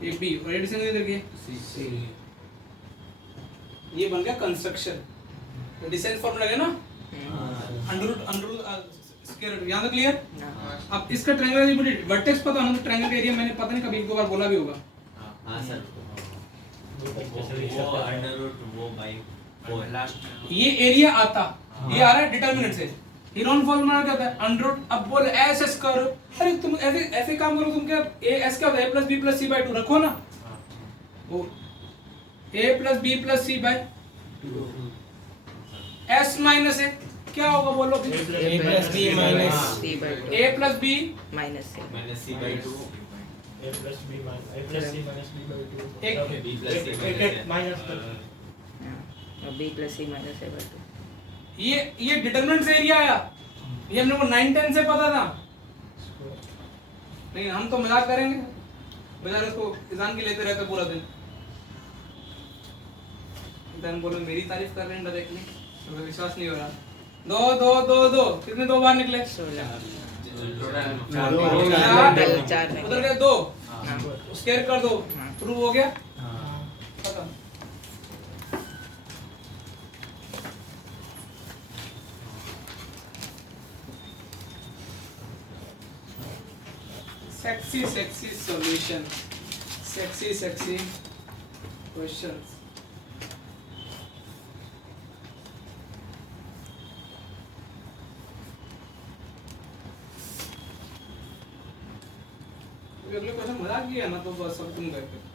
ये b, और ये डिस्टेंस दे रखी है। ये बन गया कंस्ट्रक्शन। तो डिस्टेंस फॉर्मूला है ना, अंडर स्क्वायर, यहां तक क्लियर। अब इसका ट्रायंगल वर्टेक्स पता होना, तो ट्रायंगल का एरिया मैंने पता नहीं कभी एक दो बार बोला भी होगा। हाँ सर, वो अंडर रूट वो बाई वो लास्ट ये एरिया आता, ये आ रहा है डिटरमिनेंट से। हेरोन फॉर्मूला क्या होता है? Under root. अब बोल एस एस करो, अरे तुम ऐसे काम करो, तुम क्या ए एस क्या होता है? a plus B plus C by 2 रखो ना। वो a plus B plus C by s minus है, क्या होगा बोलो फिर? a plus b minus c by 2 a plus B minus c। Minus C by 2 a plus c minus b by 2 एक b plus C minus और b plus c minus a by 2। ये determinant से area आया, ये हमने को 9 10 से पता था। नहीं, हम तो मजाक करेंगे, बेचारे उसको एग्जाम की लेते रहते पूरा दिन। देन बोलो मेरी तारीफ कर रहे हैं डायरेक्टली, तो विश्वास नहीं हो रहा। 2 2 2 2 कितने 2 बार निकले? 16 चार। में उधर गए 2, हाँ। स्क्वायर कर दो, हाँ। प्रूव हो गया, खत्म। sexy solution, sexy questions। अगले क्वेश्चन मजाक किया ना, तो बस सब तुम करके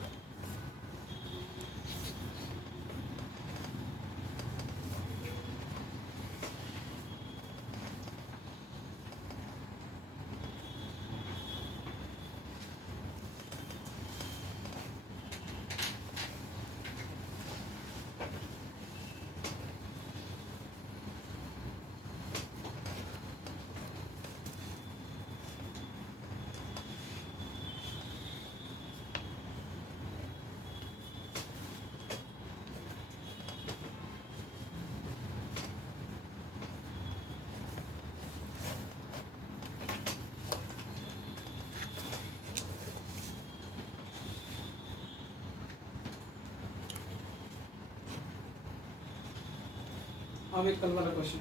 अब एक कल वाला क्वेश्चन।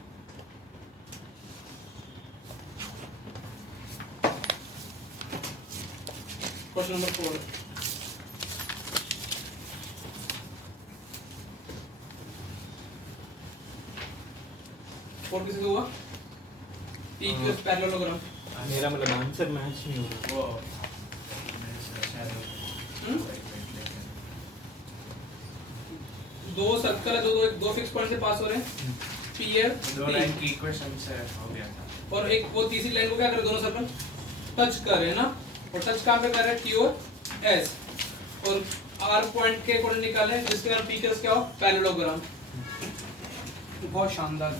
Question number 4। और किसी को हुआ? PQS parallelogram. मेरा मतलब आंसर मैच नहीं हो रहा। दो सर्कल है, दो फिक्स पॉइंट से पास हो रहे हैं, पी है, दो लाइन की इक्वेशन से हो गया था। और एक वो तीसरी लाइन को क्या करे दोनों सर्कल टच कर रहे हैं ना, और टच कहाँ पे कर रहे हैं, Q और S, और R पॉइंट के अकॉर्डिंग निकाले जिसके कारण P के क्या हो, पैरेललोग्राम। बहुत शानदार,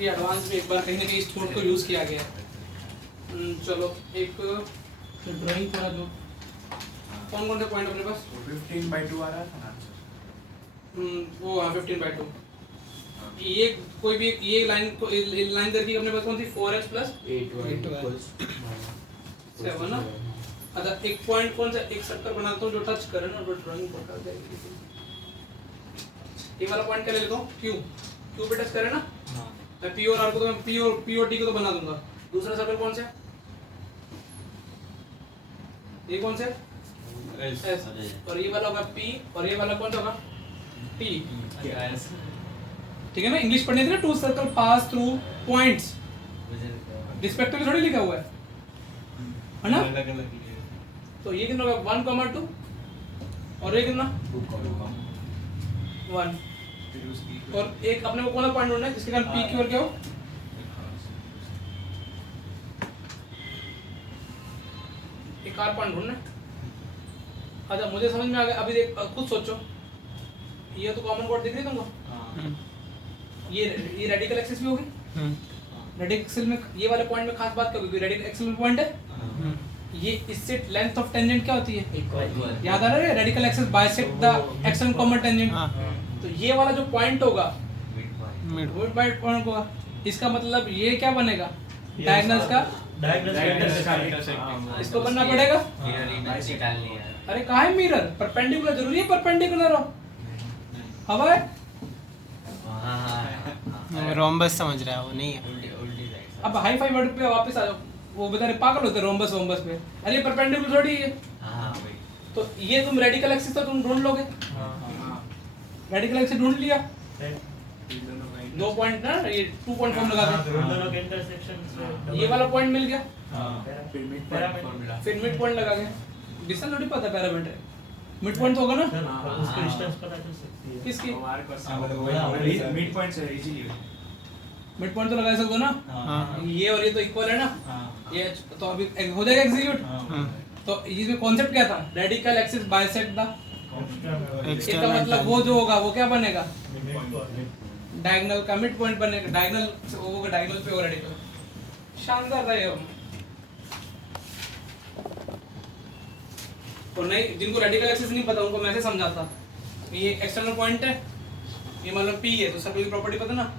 ये एडवांस में एक बार कहीं ना कहीं इस थोट को यूज किया गया है। चलो एक ड्राइंग थोड़ा जो कौन कौन से पॉइंट अपने पास, 15/2 आ रहा था ना आंसर। वो 15/2। ये कोई भी ये लाइन को लाइन दे दी अपने पास कौन सी, 4h प्लस 8 7 ना। अच्छा एक पॉइंट कौन सा, एक सर्कल बनाता हूँ जो टच करे ना, वो ड्राइंग बता जाएगी। ये वाला पॉइंट क्या ले लेता हूँ, Q पे टच करे ना, मैं P और R को तो मैं P और T को तो बना दूंगा। दूसरा सर्कल कौन सा है, ये कौन सा है, S, और ये वाला होगा P, और ये वाला कौन सा होगा, T। ठीक है ना, इंग्लिश पढ़ने थे ना, 2 circle pass through points, respectively थोड़ी लिखा हुआ है ना। तो ये कितना होगा, 1,2, और ये कितना 1, और एक अपने को कौन सा पॉइंट ढूंढना है जिसके कारण P Q और क्या हो, एक R पॉइंट ढूंढना है। अच्छा मुझे समझ में आ गया, अभी देख खुद सोचो, ये तो कॉमन कोड दिख रही है तुमको, ये रेडिकल एक्सिस भी होगी, रेडिकल एक्सिस में ये वाले पॉइंट में खास बात क्या होगी, रेडिकल एक्सिस में पॉइंट है, ये इससे लेंथ ऑफ टेंजेंट क्या होती है, याद आ रहा है, radical axis bisect the x common tangent. तो ये वाला जो पॉइंट होगा मिड पॉइंट होगा, इसका मतलब ये क्या बनेगा, डायगोनल्स का इसको बनना पड़ेगा। अरे कहाँ है मिरर, परपेंडिकुलर जरूरी है, परपेंडिकुलर हो, हवा है, रोम्बस समझ रहा है, वो नहीं है। अब हाई फाई वर्ड पे वापस आ जाओ, वो बेचारे पागल होते हैं रोम्बस वोम्बस पे, अरे परपेंडिकुलर थोड़ी है। तो ये तुम रेडिकल एक्सिस तो तुम ढूंढ लोगे, रेडिकल एक्सिस ढूंढ लिया, 2 पॉइंट ना, ये 2 पॉइंट फॉर्म लगा दे, ये वाला पॉइंट मिल गया, फिर मिड पॉइंट लगा के, डिस्टेंस थोड़ी पता पैरामीटर है, मिड पॉइंट होगा ना, उसका डिस्टेंस पता चल सकती है। किसकी, मिड पॉइंट से इजीली मिड पॉइंट तो लगा सकते हो ना, ये और ये तो इक्वल है ना, ये तो अभी हो जाएगा एग्जीक्यूट। तो इसमें कॉन्सेप्ट क्या था, रेडिकल एक्सिस बाइसेक्ट द, इसका मतलब वो जो होगा वो क्या बनेगा, डायगोनल का मिड पॉइंट बनेगा, डायगोनल वो होगा, डायगोनल पे होगा रेडिकल। शानदार था ये। और नहीं, जिनको रेडिकल एक्सिस नहीं पता उनको मैं ऐसे समझाता, ये एक्सटर्नल पॉइंट है, ये मतलब P है, तो सर्कल की प्रॉपर्टी पता ना,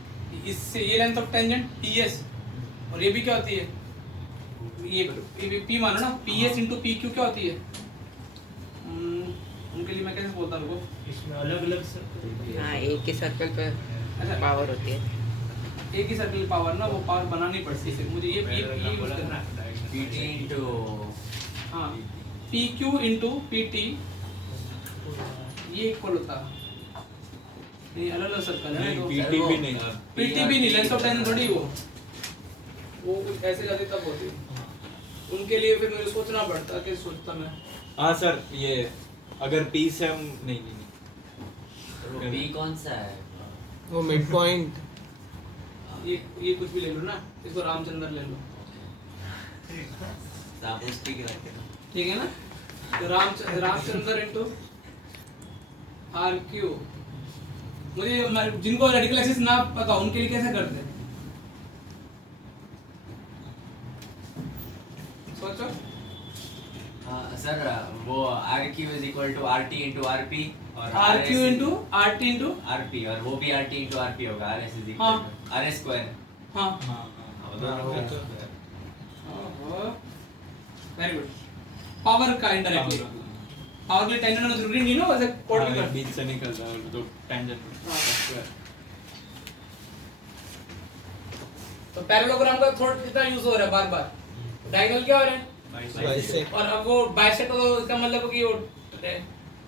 इससे ये लेंथ ऑफ टेंजेंट PS, और ये भी क्या होती है, ये P मानो ना, PS into PQ क्या होती है, उनके लिए मैं कैसे बोलता हूँ, इसमें अलग-अलग सर्कल, हाँ एक ही सर्कल पे अच्छा पावर होती है, एक ही सर्कल पावर ना, वो पावर बनानी पड़ती है, मुझे ये P यूज करना है, PT into हाँ PQ into PT, ये इक्वल होता है, नहीं अलग अलग सर्कल है, तो पीटी भी नहीं, PT भी नहीं, लेंथ ऑफ टेंजेंट थोड़ी वो कुछ ऐसे जाती तब होती, उनके लिए फिर मुझे सोचना पड़ता, कैसे सोचता मैं। हाँ सर, ये अगर पी से हम नहीं B कौन सा है, वो मिड पॉइंट, ये कुछ भी ले लो ना, इसको रामचंद्र ले लो, आप उसकी क्या करते हो, ठीक है ना, तो रामचंद्र इनटू RQ, मुझे जिनको रेडिकल एक्सिस ना पता उनके लिए कैसे करते हैं, सोचो। सर वो RQ is equal to RT into RP, और RQ into RT into RP, और वो भी RT into RP होगा, RS is equal हाँ। to RS square, हाँ वो दोनों का square। Very good. पावर का इनडायरेक्टली, पावर के लिए टेंजेंट होना जरूरी नहीं ना, वैसे कोड भी कर, बीच से निकल रहा है तो टेंजेंट। तो पैरेललोग्राम का थोड़ा कितना यूज हो रहा है बार बार, डायगोनल क्या हो रहा है, बाइसेक्ट, और अब वो बाइसेक्ट, तो इसका मतलब कि वो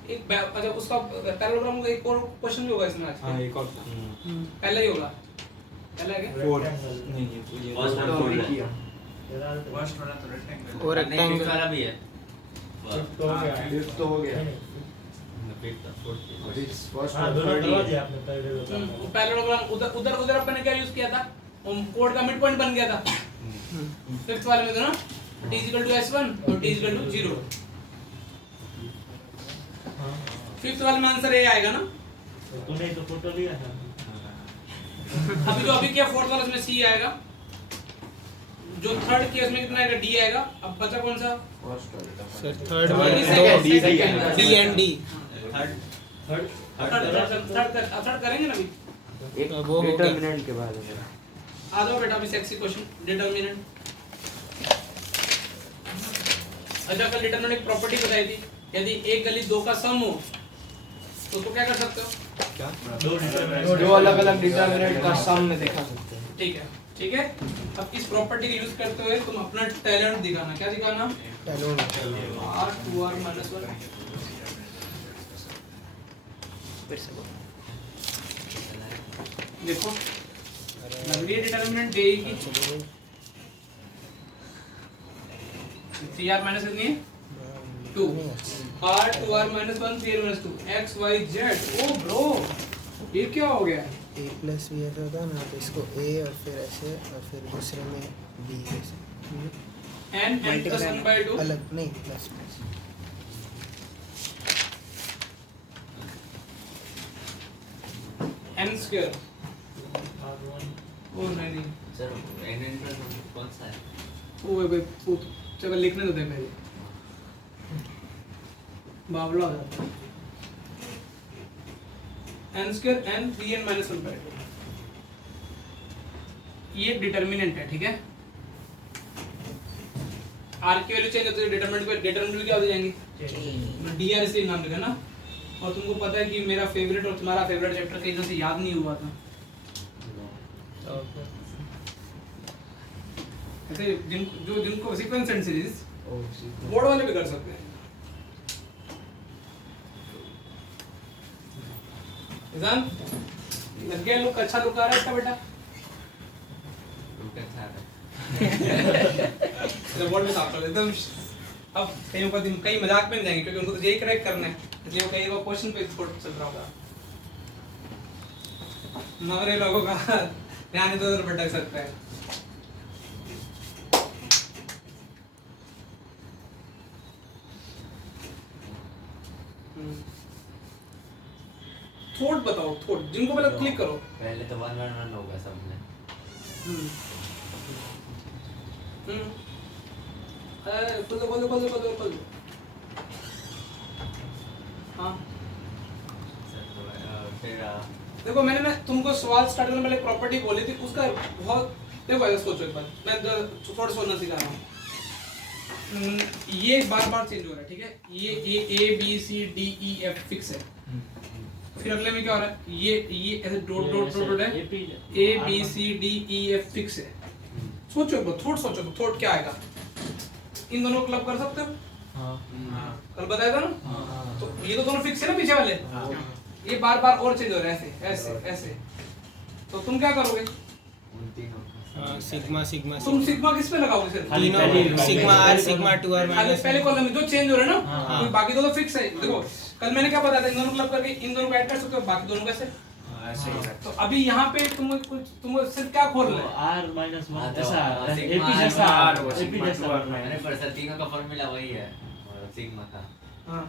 एक अच्छा उसका पैरेललोग्राम का एक और क्वेश्चन भी होगा इसमें आज, हाँ एक और था, पहला ही होगा, पहला है क्या, 4 नहीं ये First one four है। फर्स्ट वाला तो रेक्टेंगल और नहीं, fifth रेक्टेंगल, वाला भी है, तो हो गया, फिफ्थ तो हो गया, fifth, fourth, फर्स्ट हाँ दोनों करवा दिया आपने पहले, पैरेललोग्राम उधर अपन ने क्या यूज किया था, कोड का मिड पॉइंट बन गया था फिफ्थ वाले में, तो ना t is equal to s1 और t is equal to 0। Fifth वाले में आंसर ए आएगा ना। तूने तो फोटो लिया था। अभी जो अभी किया फोर्थ वाला उसमें सी आएगा, जो थर्ड किया उसमें कितना आएगा डी आएगा। अब बचा कौन सा? Sir third one second, D and D third करेंगे ना अभी। एक वो हो गया। डिटरमिनेंट के बारे में आ जाओ बेटा अभी सेक्सी क्वेश्चन डिटरमिनेंट। अच्छा कल डिटरमिनेंट एक प्रॉपर्टी बताई थी, यदि एक गली दो का सम हो तो उसको क्या कर सकते हो? दो अलग अलग डिटरमिनेंट का सम में दिखा सकते हैं। ठीक है ठीक है। अब इस प्रॉपर्टी का यूज करते हुए तुम अपना टैलेंट दिखाना। क्या दिखाना? Talent r 2r - 1। फिर से बोलो। देखो लवली डिटरमिनेंट देगी 3r माइनस कितनी है 2 r 2r - 1 3r - 2 x y z। ओ ब्रो ये क्या हो गया? ए प्लस बी ऐसा होता है ना, तो इसको ए और फिर ऐसे और फिर दूसरे में बी ऐसे n n plus 1/2 अलग नहीं प्लस प्लस n स्क्वायर। ओ नहीं सर n कौन सा है? वो चलो लिखने तो दे पहले, बावला हो जाता है। n स्क्वायर n 3n - 1/2 ये डिटरमिनेंट है। ठीक है, r की वैल्यू चेंज होती है डिटरमिनेंट पे, डिटरमिनेंट क्या हो जाएंगे dr इसलिए नाम लिखा ना। और तुमको पता है कि मेरा फेवरेट और तुम्हारा फेवरेट चैप्टर कहीं से याद नहीं हुआ था। ऐसे जिनको सीक्वेंस एंड सीरीज बोर्ड वाले भी कर सकते हैं। निजाम लग गया लुक, अच्छा लुक आ रहा है इसका बेटा। रुक अच्छा है। चलो बोर्ड में साफ कर एकदम। अब कहीं ऊपर कहीं मजाक में नहीं जाएंगे क्योंकि उनको तो यही करेक्ट करना है, इसलिए वो कहीं वो क्वेश्चन पे थोड़ा चल रहा होगा। नवरे लोगों का ध्यान इधर उधर भटक सकता है। थोट बताओ, थोट जिनको पहले क्लिक करो। पहले तो 1 1 1 होगा सब में। खोल दो। हाँ सर तो फिर देखो मैंने तुमको सवाल स्टार्ट करने पहले प्रॉपर्टी बोली थी, उसका बहुत देखो ऐसा सोचो एक बार, मैं थोड़ा सोचना सिखा रहा हूँ। ये बार बार चेंज हो रहा है। ठीक है, ये A B C D E F fix है। फिर अगले में क्या हो रहा है? ये ऐसे डॉट है, A B C D E F fix है। सोचो सोचो थोट क्या आएगा? इन दोनों को क्लब कर सकते हो? कल बताया था ना। तो ये तो दोनों फिक्स है ना पीछे वाले, ये बार बार और चेंज हो रहा है ऐसे। तो तुम क्या करोगे? उन तीनों सिग्मा सिग्मा तुम सिग्मा किस पे लगाओगे? सिर्फ तीनों सिग्मा आर सिग्मा 2r पहले कॉलम में जो चेंज हो रहे हैं ना, हाँ। तो बाकी दो तो फिक्स है। देखो कल मैंने क्या बताया था, इन दोनों क्लब करके इन दोनों को ऐड कर सकते हो, बाकी दोनों कैसे? ऐसे ही तो अभी यहाँ पे तुम सिर्फ क्या खोल रहे हो? r - 1 ऐसा सिग्मा AP जैसा सिग्मा AP जैसा मैंने पर सर तीनों का फॉर्मूला वही है सिग्मा का। हाँ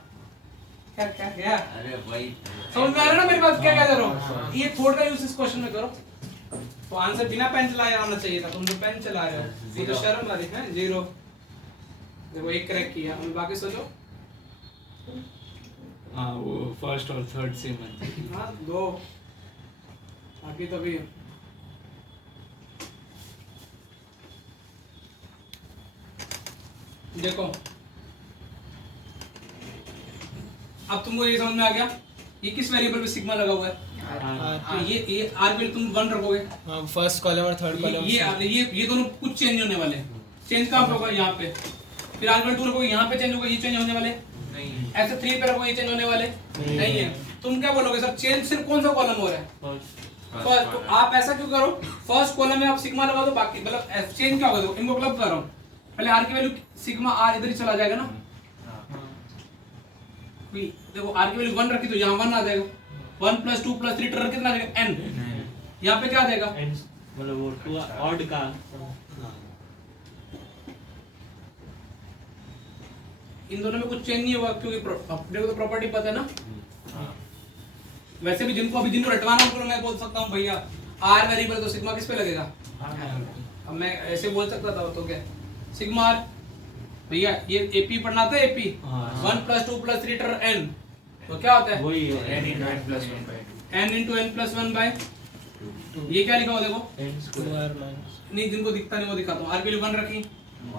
क्या अरे वही समझ में आ रहा है ना मेरी बात? क्या कह रहा हूँ? ये थोड़ा का यूज इस क्वेश्चन में करो तो आंसर बिना पेन चलाए आना चाहिए था। तुम जो पेन चला रहे हो ये तो शर्म आ रही है। 0 देखो एक करेक्ट किया, अब बाकी सोचो। हाँ वो फर्स्ट और थर्ड से मत। हाँ 2 बाकी तो भी देखो। अब तुमको ये समझ में आ गया ये किस वेरिएबल पे सिग्मा लगा हुआ है? तो ये आर वैल्यू तुम 1 रखोगे। फर्स्ट कॉलम और थर्ड कॉलम ये दोनों कुछ चेंज होने वाले हैं। चेंज कहाँ पे होगा? यहाँ पे। फिर आर वैल्यू 2 रखोगे, यहाँ पे चेंज होगा, ये चेंज होने वाले नहीं। ऐसे 3 पे रखोगे, ये चेंज होने वाले नहीं है। तुम क्या बोलोगे सर चेंज सिर्फ कौन सा कॉलम हो रहा है? फर्स्ट। तो आप ऐसा क्यों करो, फर्स्ट कॉलम में आप सिग्मा लगा दो, बाकी मतलब चेंज क्या होगा? देखो इनको क्लब कर रहा हूँ, पहले आर की वैल्यू सिग्मा आर इधर ही चला जाएगा ना। देखो आर की वैल्यू 1 रखी तो यहाँ 1 आ जाएगा। 1 + 2 + 3 टर्न कितना आ जाएगा? n। यहाँ पे क्या आ जाएगा? मतलब वो 2 ऑड का इन दोनों में कुछ चेंज नहीं होगा क्योंकि अपने को तो प्रॉपर्टी पता है ना। वैसे भी जिनको रटवाना उनको मैं बोल सकता हूँ भैया आर वेरिएबल तो सिग्मा किस पे लगेगा। अब मैं ऐसे बोल सकता था तो क्या सिग्मा आर भैया ये एपी पढ़ना था एपी 1 + 2 + 3 टर n तो क्या होता है वही है n × n + 1/2 n × n + 1/2 ये क्या लिखा हो देखो n स्क्वायर 2r minus नहीं जिनको दिखता नहीं वो दिखाता हूँ। आर के लिए 1 रखी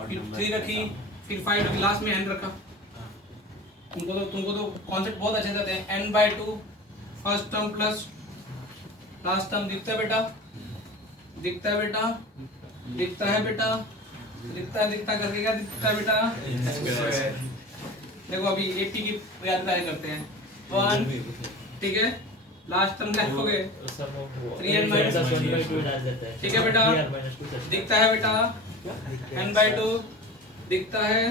फिर 3 रखी फिर 5 रखी लास्ट में n रखा। तुमको तो कॉन्सेप्ट बहुत अच्छे से आते हैं। n/2 first term plus last term दिखता है बेटा दिखता है बेटा दिखता है बेटा दिखता करके क्या दिखता है बेटा। देखो अभी एपी की याद करते हैं 1 ठीक है लास्ट टर्म क्या हो गए 3n - 1/2 डाल देता है। ठीक है बेटा 3r - 2 दिखता है बेटा n/2 दिखता है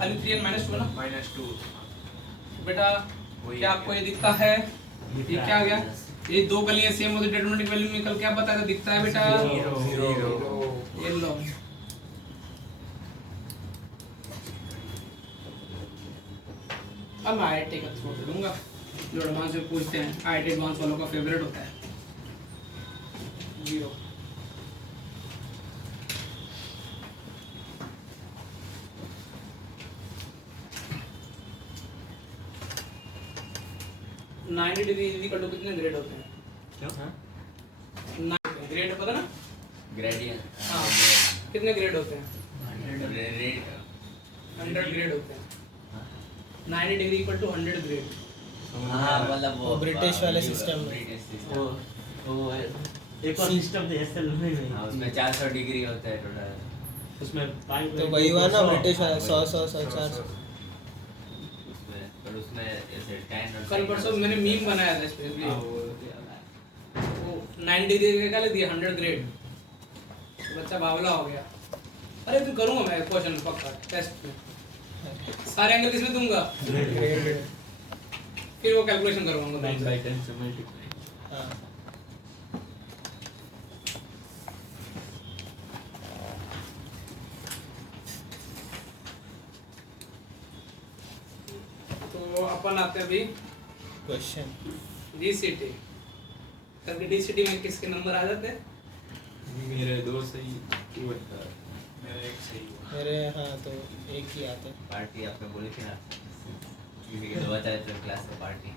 अरे 3n - 2 ना -2 बेटा क्या आपको ये दिखता है ये क्या आ गया ये दो गलियां सेम होती डिटरमिनेंट वैल्यू में निकल क्या बताएगा दिखता है बेटा 0 ये लो अब मैं आईआईटी का छोड़ दूंगा जो एडवांस से पूछते हैं आईआईटी एडवांस वालों का फेवरेट होता है 0 90 डिग्री इक्वल टू कितने ग्रेड होते हैं क्या ग्रेड पता ना ग्रेडियंट हाँ कितने ग्रेड होते हैं 100 ग्रेड होते हैं 90 डिग्री इक्वल टू 100 ग्रेड हाँ मतलब वो ब्रिटिश वाले सिस्टम में। ब्रिटिश वो सिस्टम वो है एक और सिस्टम थे एसएल में हाँ उसमें 400 डिग्री होता है टोटल उसमें पाइप तो वही हुआ ना ब्रिटिश हाँ, 100 100 100 400 उसमें पर उसमें ऐसे 10 और कल परसों मैंने मीम बनाया था स्पेशली वो 90 डिग्री का क्या लिख दिया 100 ग्रेड तो बच्चा बावला हो गया। अरे तू करूंगा मैं क्वेश्चन पक्का टेस्ट में सारे एंगल किसमें दूंगा फिर वो कैलकुलेशन करवाऊंगा 9/10 से मल्टीप्लाई हाँ तो अपन आते हैं अभी क्वेश्चन डीसीटी करके डीसीटी में किसके नंबर आ जाते हैं मेरे 2 सही हुए था मेरा एक सही हुआ मेरे हाँ तो एक ही आते हैं। पार्टी आपने बोली थी ना किसी के 2 बचा तो क्लास में पार्टी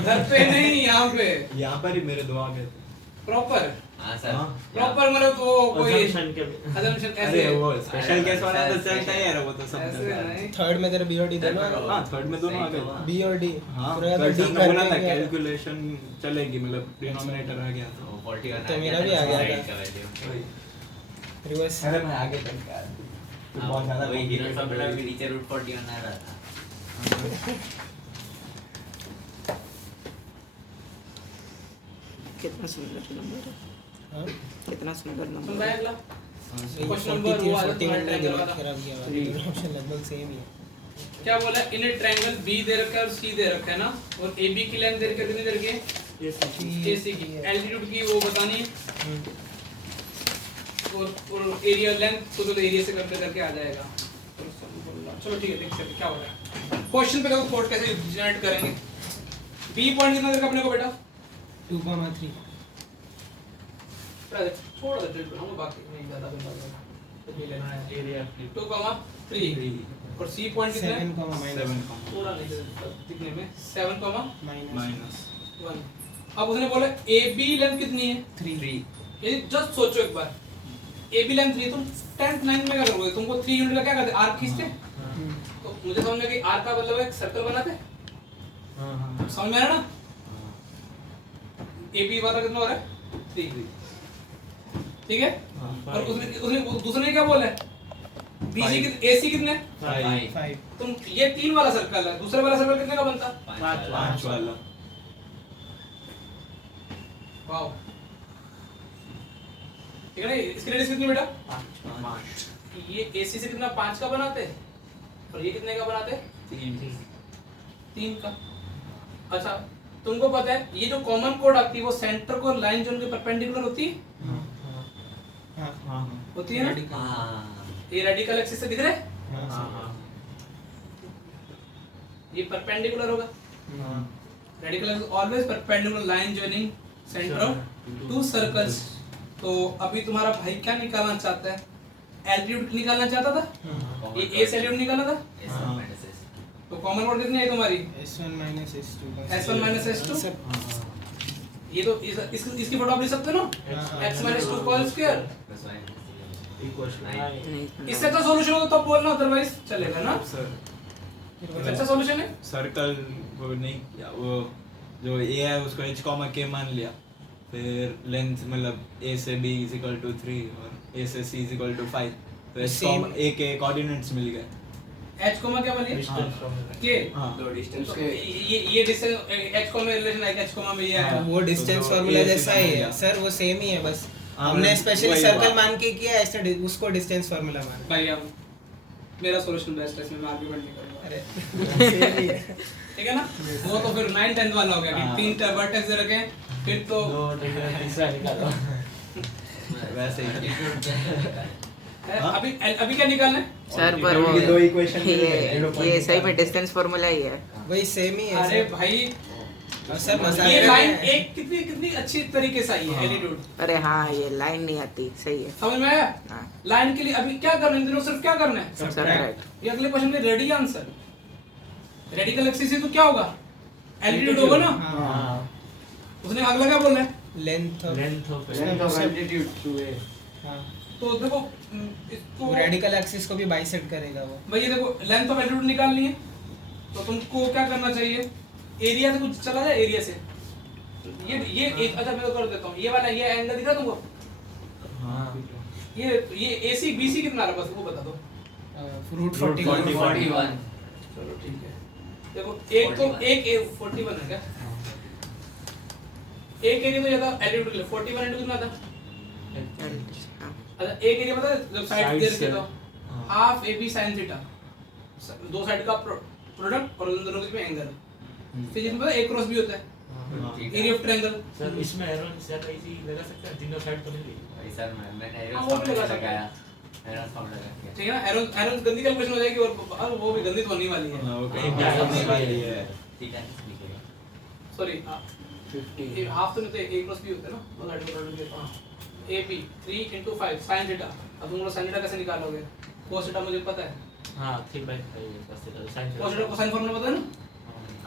घर पे नहीं यहाँ पे यहाँ पर ही मेरे 2 आ गए थे प्रॉपर हाँ सर प्रॉपर मतलब तो कोई assumption के assumption अरे ऐसे वो स्पेशल केस वाला तो special- चलता ही है वो तो सब ऐसे चलता है नहीं थर्ड में तेरा बी और डी दोनों आ गए? हाँ थर्ड में दोनों आ गए बी और डी हाँ पूरा तो थर्ड डी में बोला था करके गया। कैलकुलेशन चलेगी मतलब डिनोमिनेटर आ गया तो 41 तो मेरा भी आ गया था। रिवर्स अरे मैं आगे चल के आया तो बहुत ज्यादा वही हीरो complicated फॉर्मूला हो भी गई। नीचे √41 आ रहा था कितना सुंदर नंबर है हाँ कितना सुंदर सुन नंबर भाई है अगला ये क्वेश्चन नंबर वो आ जाता 41 है ने triangle दिमाग वाला। खराब किया हुआ ऑप्शन लगभग सेम ही है। क्या बोला इन ट्रायंगल बी दे रखा है और सी दे रखा है ना और ए बी की लेंथ दे रखी है कितनी दे रखी है ए सी की एल्टीट्यूड की वो बतानी है और एरिया लेंथ को तो एरिया से कंपेयर करके आ जाएगा। चलो ठीक है देख सकते क्या हो रहा है क्वेश्चन पे देखो कोड कैसे जनरेट करेंगे। बी पॉइंट कितना दे रखा अपने को बेटा 2,3 छोड़ दे हम बाकी नहीं ज्यादा बता तो ये लेना है एरिया 2,3 और सी पॉइंट कितना है 7, थोड़ा नहीं दिखने में 7, माइनस 1 अब उसने बोला ए बी लेंथ कितनी है 3 ये जस्ट सोचो एक बार ए बी लेंथ 3 तुम 10th 9th में क्या करोगे तुमको 3 यूनिट का क्या करते आर्क खींचते तो मुझे समझ में कि आर्क का मतलब एक सर्कल बनाते हां हां समझ में आ रहा ना ए बी वाला कितना हो रहा है 3 ठीक है और उसने दूसरे ने क्या बोला है बीसी की एसी कितने 5 तुम ये 3 वाला सर्कल है दूसरे वाला सर्कल कितने का बनता 5 वाला वाओ ठीक है ना इसकी रेडियस कितनी बेटा 5 ये एसी से कितना 5 का बनाते हैं और ये कितने का बनाते हैं 3 का। अच्छा तुमको पता है ये जो कॉमन कोड आती है वो सेंटर को लाइन जो उनके परपेंडिकुलर होती है हाँ होती है ना? हाँ ये रेडिकल एक्सिस से दिख रहा है, ये परपेंडिकुलर होगा। Radical axis always perpendicular line joining centre of to circles. तो अभी तुम्हारा भाई क्या निकालना चाहता है? एल्टीट्यूड निकालना चाहता था, ये एस एल्टीट्यूड निकालना था। तो कॉमन वर्ड कितनी आई तुम्हारी? S1 minus S2 S1 minus S2। ये तो इसकी फोटो आप लिख सकते हो ना, x minus 2 होल स्क्वायर। इससे तो सॉल्यूशन हो तो बोलना, अदरवाइज चलेगा ना। सर अच्छा सॉल्यूशन है। सर्कल वो नहीं किया, वो जो ए है उसको h कॉमा k मान लिया, फिर लेंथ मतलब a से b is equal to 3 और a से c is equal to 5, तो h कॉमा a के कोऑर्डिनेट्स मिल गए। h कोमा क्या बनी? के हाँ दो डिस्टेंस तो के ये डिस्टेंस h कोमा रिलेशन है, h कोमा में ये आया। वो डिस्टेंस तो फार्मूला A से जैसा ही है बन गया। सर, वो सेम ही है, बस हाँ, हमने स्पेशली वही सर्कल बात। मान के किया, ऐसे उसको डिस्टेंस फार्मूला मान। भाई अब मेरा सॉल्यूशन बेस्ट है, इसमें मैं आर्गुमेंट नहीं करूंगा। अरे ठीक है ना? वो तो फिर 9 10 वाला हो गया कि हाँ। 3 वर्टेक्स दे रखे, फिर तो वैसे ही हाँ? अभी क्या निकालना है? सर पर वो ये दो इक्वेशन ये सही में डिस्टेंस फार्मूला ही है। वही सेम ही है अरे सर। भाई और सर मजाक ये कर लाइन रहे हैं। एक कितनी कितनी अच्छी तरीके से आई है, एटीट्यूड अरे हाँ, ये लाइन नहीं आती, सही है। समझ में आया? हाँ लाइन के लिए अभी क्या करना है, इन दिनों सिर्फ क्या करना है? सब्ट्रैक्ट। ये अगले क्वेश्चन में रेडी आंसर। रेडिकल एक्सिस तो क्या होगा? एल्टीट्यूड होगा ना। हाँ उसने अगला क्या बोलना है? Length of length of altitude to a. हाँ तो देखो इसको वो रेडिकल एक्सिस को भी बाइसेक्ट करेगा वो। भाई ये देखो लेंथ ऑफ एल्टीट्यूड निकालनी है, तो तुमको क्या करना चाहिए? एरिया से कुछ चला जाए, एरिया से ये एक, अच्छा मैं तो कर देता हूँ, ये वाला ये एंगल दिख रहा तुमको? ये AC BC कितना आ रहा है, बस वो बता दो। रूट 41। 41 चलो ठीक है। देखो एक तो एक 41 है क्या? एक एरिया तो ज्यादा एल्टीट्यूड के लिए 41 इंटू कितना था? हाँ। अच्छा एक एरिया पता है जब साइड दे रखे तो हाफ AB sin थीटा, दो साइड का प्रोडक्ट और उन दोनों के बीच में एंगल। फिजिक्स में पता है A क्रॉस B होता है, एरिया ऑफ ट्रायंगल। सर इसमें एरर ज्यादा इजी लगा सकते हैं, तीनों साइड तो मिल गई। भाई सर मैंने हाँ, एरर वो भी लगा फॉर्मूला सकते लगाया, एरर फॉर्मूला लगा ठीक है ना? एरो एरो गंदी कैलकुलेशन हो जाएगी और वो भी गंदी तो होने वाली है। हाँ, वो कहीं हाँ, भी वाली है। ठीक है लिखेगा। सॉरी 50 ये हाफ तो नहीं होते, A क्रॉस B होता है ना, वो साइड का प्रोडक्ट देता हूं। AB 3 into 5 sin theta. अब तुम लोग sin थीटा कैसे निकालोगे? cos थीटा मुझे पता है, हाँ 3/5 बस इधर sine cos theta cosine formula पता है ना?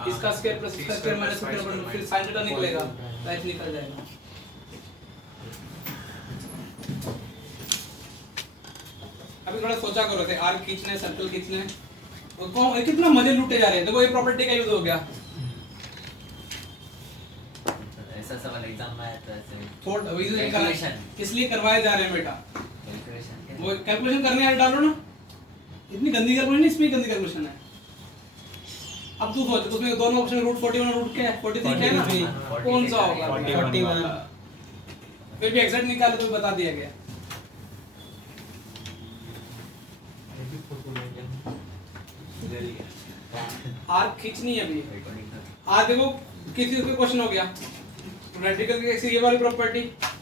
इसका स्क्वायर प्लस इसका स्क्वायर माइनस स्क्वायर फिर sin थीटा निकलेगा, राइट निकल जाएगा। अभी थोड़ा सोचा करो थे, आर्क खींचने सर्कल खींचने और कौन कितना मजे लूटे जा रहे हैं। देखो ये प्रॉपर्टी का यूज हो गया। ऐसा सवाल एग्जाम में आया था ऐसे थोड़ा Calculation. इसलिए करवाए जा रहे हैं बेटा, कैलकुलेशन वो कैलकुलेशन करने यार डालो ना। इतनी गंदी कैलकुलेशन नहीं, इसमें गंदी कैलकुलेशन है। अब तू सोच, उसमें दोनों ऑप्शन रूट 41 और रूट क्या है 43 क्या है ना, 43 कौन सा होगा? 41 फिर भी एग्जैक्ट निकाले तो बता दिया गया। आर्क खींचनी है अभी। आज देखो किसी का क्वेश्चन हो गया, रेडिकल एक्सिस ये वाली प्रॉपर्टी,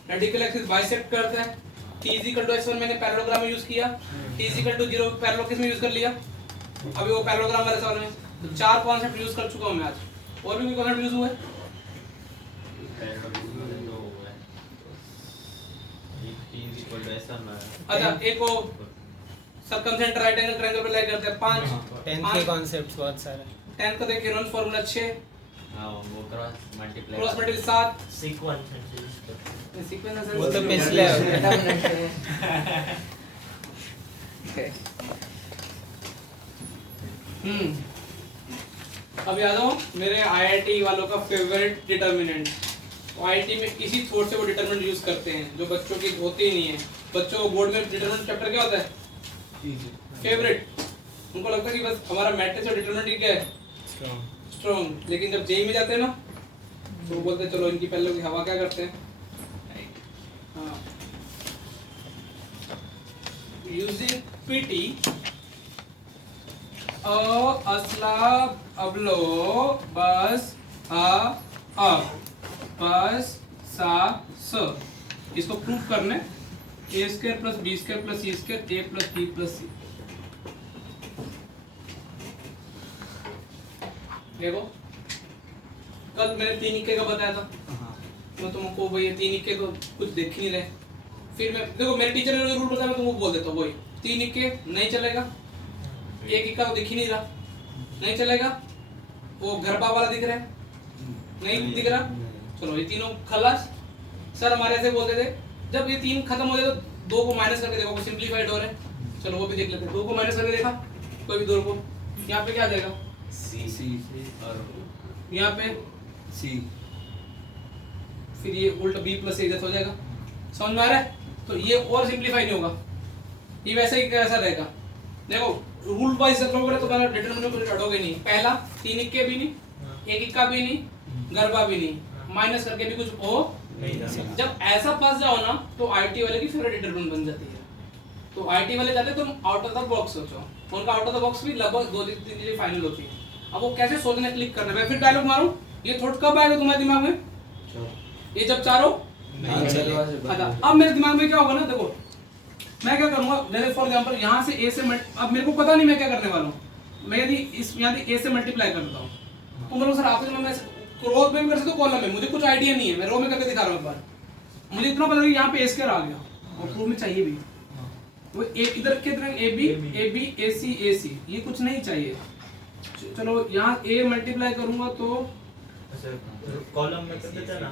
रेडिकल एक्सिस बाइसेक्ट करता है। t x1 मैंने पैरेललोग्राम में यूज किया, t 0 पैरेलल किस में यूज कर लिया? अभी वो पैरेललोग्राम वाले सवाल में तो चार कॉन्सेप्ट यूज कर चुका हूं मैं आज। और भी कोई कॉन्सेप्ट यूज हुआ है? अच्छा एक वो सर्कमसेंट राइट एंगल ट्रायंगल पे लाइक करते हैं 5 10 के कॉन्सेप्ट्स बहुत सारे। 10 का देखिए रन फार्मूला 6 हां वो cross multiply cross multiply 7 sequence sequence वो तो पिछले हो गए। अब याद हो मेरे आईआईटी वालों का फेवरेट डिटरमिनेंट। आईआईटी में इसी थोट से वो डिटरमिनेंट यूज करते हैं जो बच्चों की होती ही नहीं है। बच्चों को बोर्ड में डिटरमिनेंट चैप्टर क्या होता है? फेवरेट। उनको लगता है कि बस हमारा मैट्रिक्स और डिटरमिनेंट क्या है? स्ट्रॉन्ग। लेकिन जब जेई में जाते हैं ना तो वो बोलते हैं चलो इनकी पहले की हवा क्या करते हैं। हाँ यूजिंग पीटी असला अबलो बस बस सा स, इसको प्रूफ करने a square plus b square plus c square a plus B plus c. देखो कल मैंने 3 इक्के का बताया था, मैं तुमको वही 3 इक्के तो कुछ देख ही नहीं रहे। फिर मैं देखो मेरे टीचर ने रूल बताया, मैं तुमको बोल देता हूँ वही 3 इक्के नहीं चलेगा, 1 इक्का तो दिख ही नहीं रहा, नहीं चलेगा। वो घरबा वाला दिख रहा है, नहीं दिख रहा, चलो ये तीनों खलास। सर हमारे ऐसे बोलते थे जब ये 3 खत्म हो जाए तो 2 को माइनस करके देखो, सिंपलीफाइड हो रहा है, चलो वो भी देख लेते हैं। 2 को माइनस करके देखा कोई भी 2 को, यहाँ पे क्या आ जाएगा सी और यहाँ पे सी, फिर ये उल्टा बी प्लस सी हो जाएगा। समझ में आ रहा है? तो ये और सिंपलीफाई नहीं होगा, ये वैसे ही कैसा रहेगा। देखो रूल वाइज से करोगे तो पहला डिटरमिनेंट को हटोगे नहीं, पहला 3 इक्के भी नहीं, 1 इक्का भी नहीं, गरबा भी नहीं, माइनस करके भी कुछ हो नहीं। जब ऐसा फंस जाओ ना तो आईटी वाले की फेवरेट डिटरमिनेंट बन जाती है। तो आईटी वाले जाते तुम आउट ऑफ द बॉक्स सोचो, उनका आउट ऑफ द बॉक्स भी लगभग 2-3 चीजें फाइनल होती है। अब वो कैसे सोचना क्लिक करना है, फिर डायलॉग मारो, ये थॉट कब आएगा तुम्हारे दिमाग में, ये जब चारों अच्छा। अब मेरे दिमाग में क्या होगा ना, देखो मैं क्या करूंगा, जैसे फॉर एग्जांपल यहाँ से ए से अब मेरे को पता नहीं मैं क्या करने वाला हूँ, मैं यदि इस यहाँ से ए से मल्टीप्लाई कर देता हूँ तो मतलब सर आप मैं रो में भी कर सकते हो, कॉलम में, मुझे कुछ आइडिया नहीं है, मैं रो में करके दिखा रहा हूँ एक बार। मुझे इतना पता है कि यहाँ पे ए स्क्वायर आ गया और प्रूफ में चाहिए भी वो इधर के तरह ए बी ए सी ये कुछ नहीं चाहिए। चलो यहाँ ए मल्टीप्लाई करूंगा तो कॉलम में कर देते हैं ना,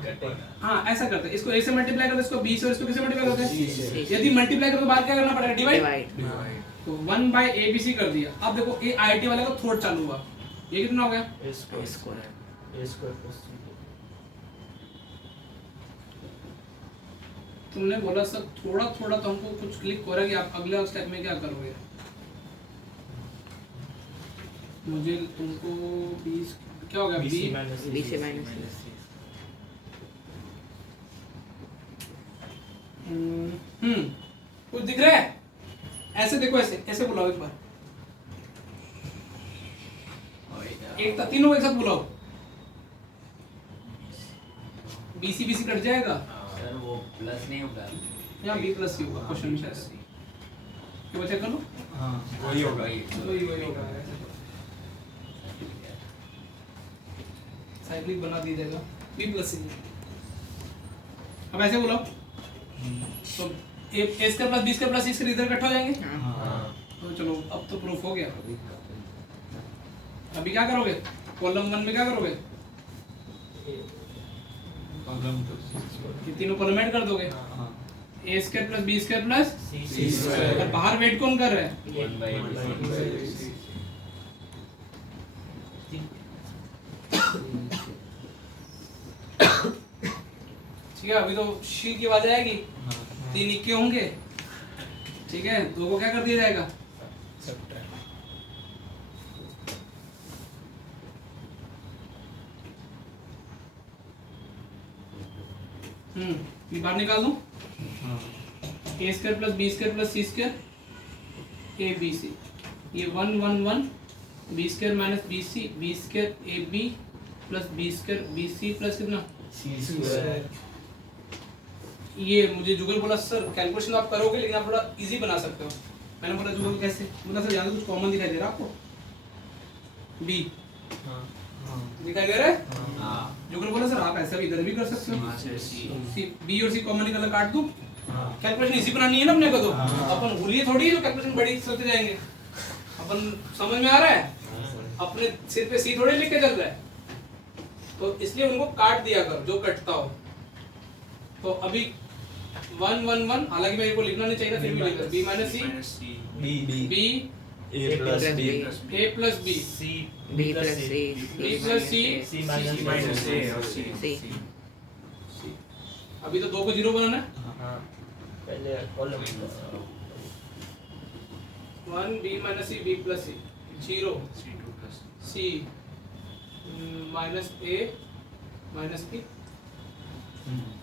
हाँ ऐसा करते हैं, इसको ए से मल्टीप्लाई करते हैं, इसको बी से और इसको किससे मल्टीप्लाई करते हैं, यदि मल्टीप्लाई करो तो बाद क्या करना पड़ेगा, डिवाइड। तो 1/abc कर दिया। अब देखो ये आईटी वाले का थोड़ा चालू हुआ, ये कितना हो गया, ए स्क्वायर प्लस सी। तुमने बोला सर थोड़ा थोड़ा तो हमको कुछ क्लिक हो रहा है कि आप अगले स्टेप में क्या करोगे। मुझे तुमको 20 क्या हो गया, बी से माइनस कुछ दिख रहा है, ऐसे देखो, ऐसे ऐसे बुलाओ एक बार, एक तीनों एक साथ बुलाओ, बीसी बीसी कट जाएगा, सर वो प्लस नहीं होगा, यहाँ बी प्लस सी होगा क्वेश्चन में शायद, क्या चेक कर लो, हाँ वही होगा, वही होगा, साइक्लिक बना दिया जाएगा बी प्लस सी। अब ऐसे बोलो तो a square plus b square plus c square इधर इकट्ठा हो जाएंगे। तो चलो अब तो प्रूफ हो गया। अभी क्या करोगे, कॉलम 1 में क्या करोगे, कॉलम तो ये तीनों कॉलम ऐड कर दोगे, a square plus b square plus c square. और बाहर वेट कौन कर रहा है, 1/abc। ठीक है। अभी तो शी की आवाज आएगी, 3 इक्के होंगे, ठीक है, 2 को क्या कर दिया जाएगा, ये बाहर निकाल दूं, a square plus b square plus c square a B c, ये 1 1 1 b square minus b square a b plus b square b c plus कितना सी स्क्वायर। ये मुझे जुगल बोला सर कैलकुलेशन आप करोगे लेकिन आप थोड़ा इजी बना सकते हो। मैंने बोला जुगल कैसे, बोला सर यहाँ से कुछ कॉमन दिखाई दे रहा है आपको, बी दिखाई दे रहा है, जुगल बोला सर आप ऐसा भी इधर भी कर सकते हो, सी बी और सी कॉमन निकालना काट दूं, कैलकुलेशन इजी बनानी है ना अपने को, तो अपन भूलिए थोड़ी जो कैलकुलेशन बड़ी चलते जाएंगे, अपन समझ में आ रहा है, अपने सिर पे सी थोड़ी लिख के चल रहा है, तो इसलिए उनको काट दिया करो जो कटता हो। तो अभी 1 1 1, हालांकि मेरे को लिखना नहीं चाहिए फिर भी लिखा, b minus c b a plus b a plus b c b plus c b plus c c minus a और सी। सी। अभी तो 2 को 0 बनाना है, हाँ पहले column 1 b minus c b plus c 0 c minus a minus b,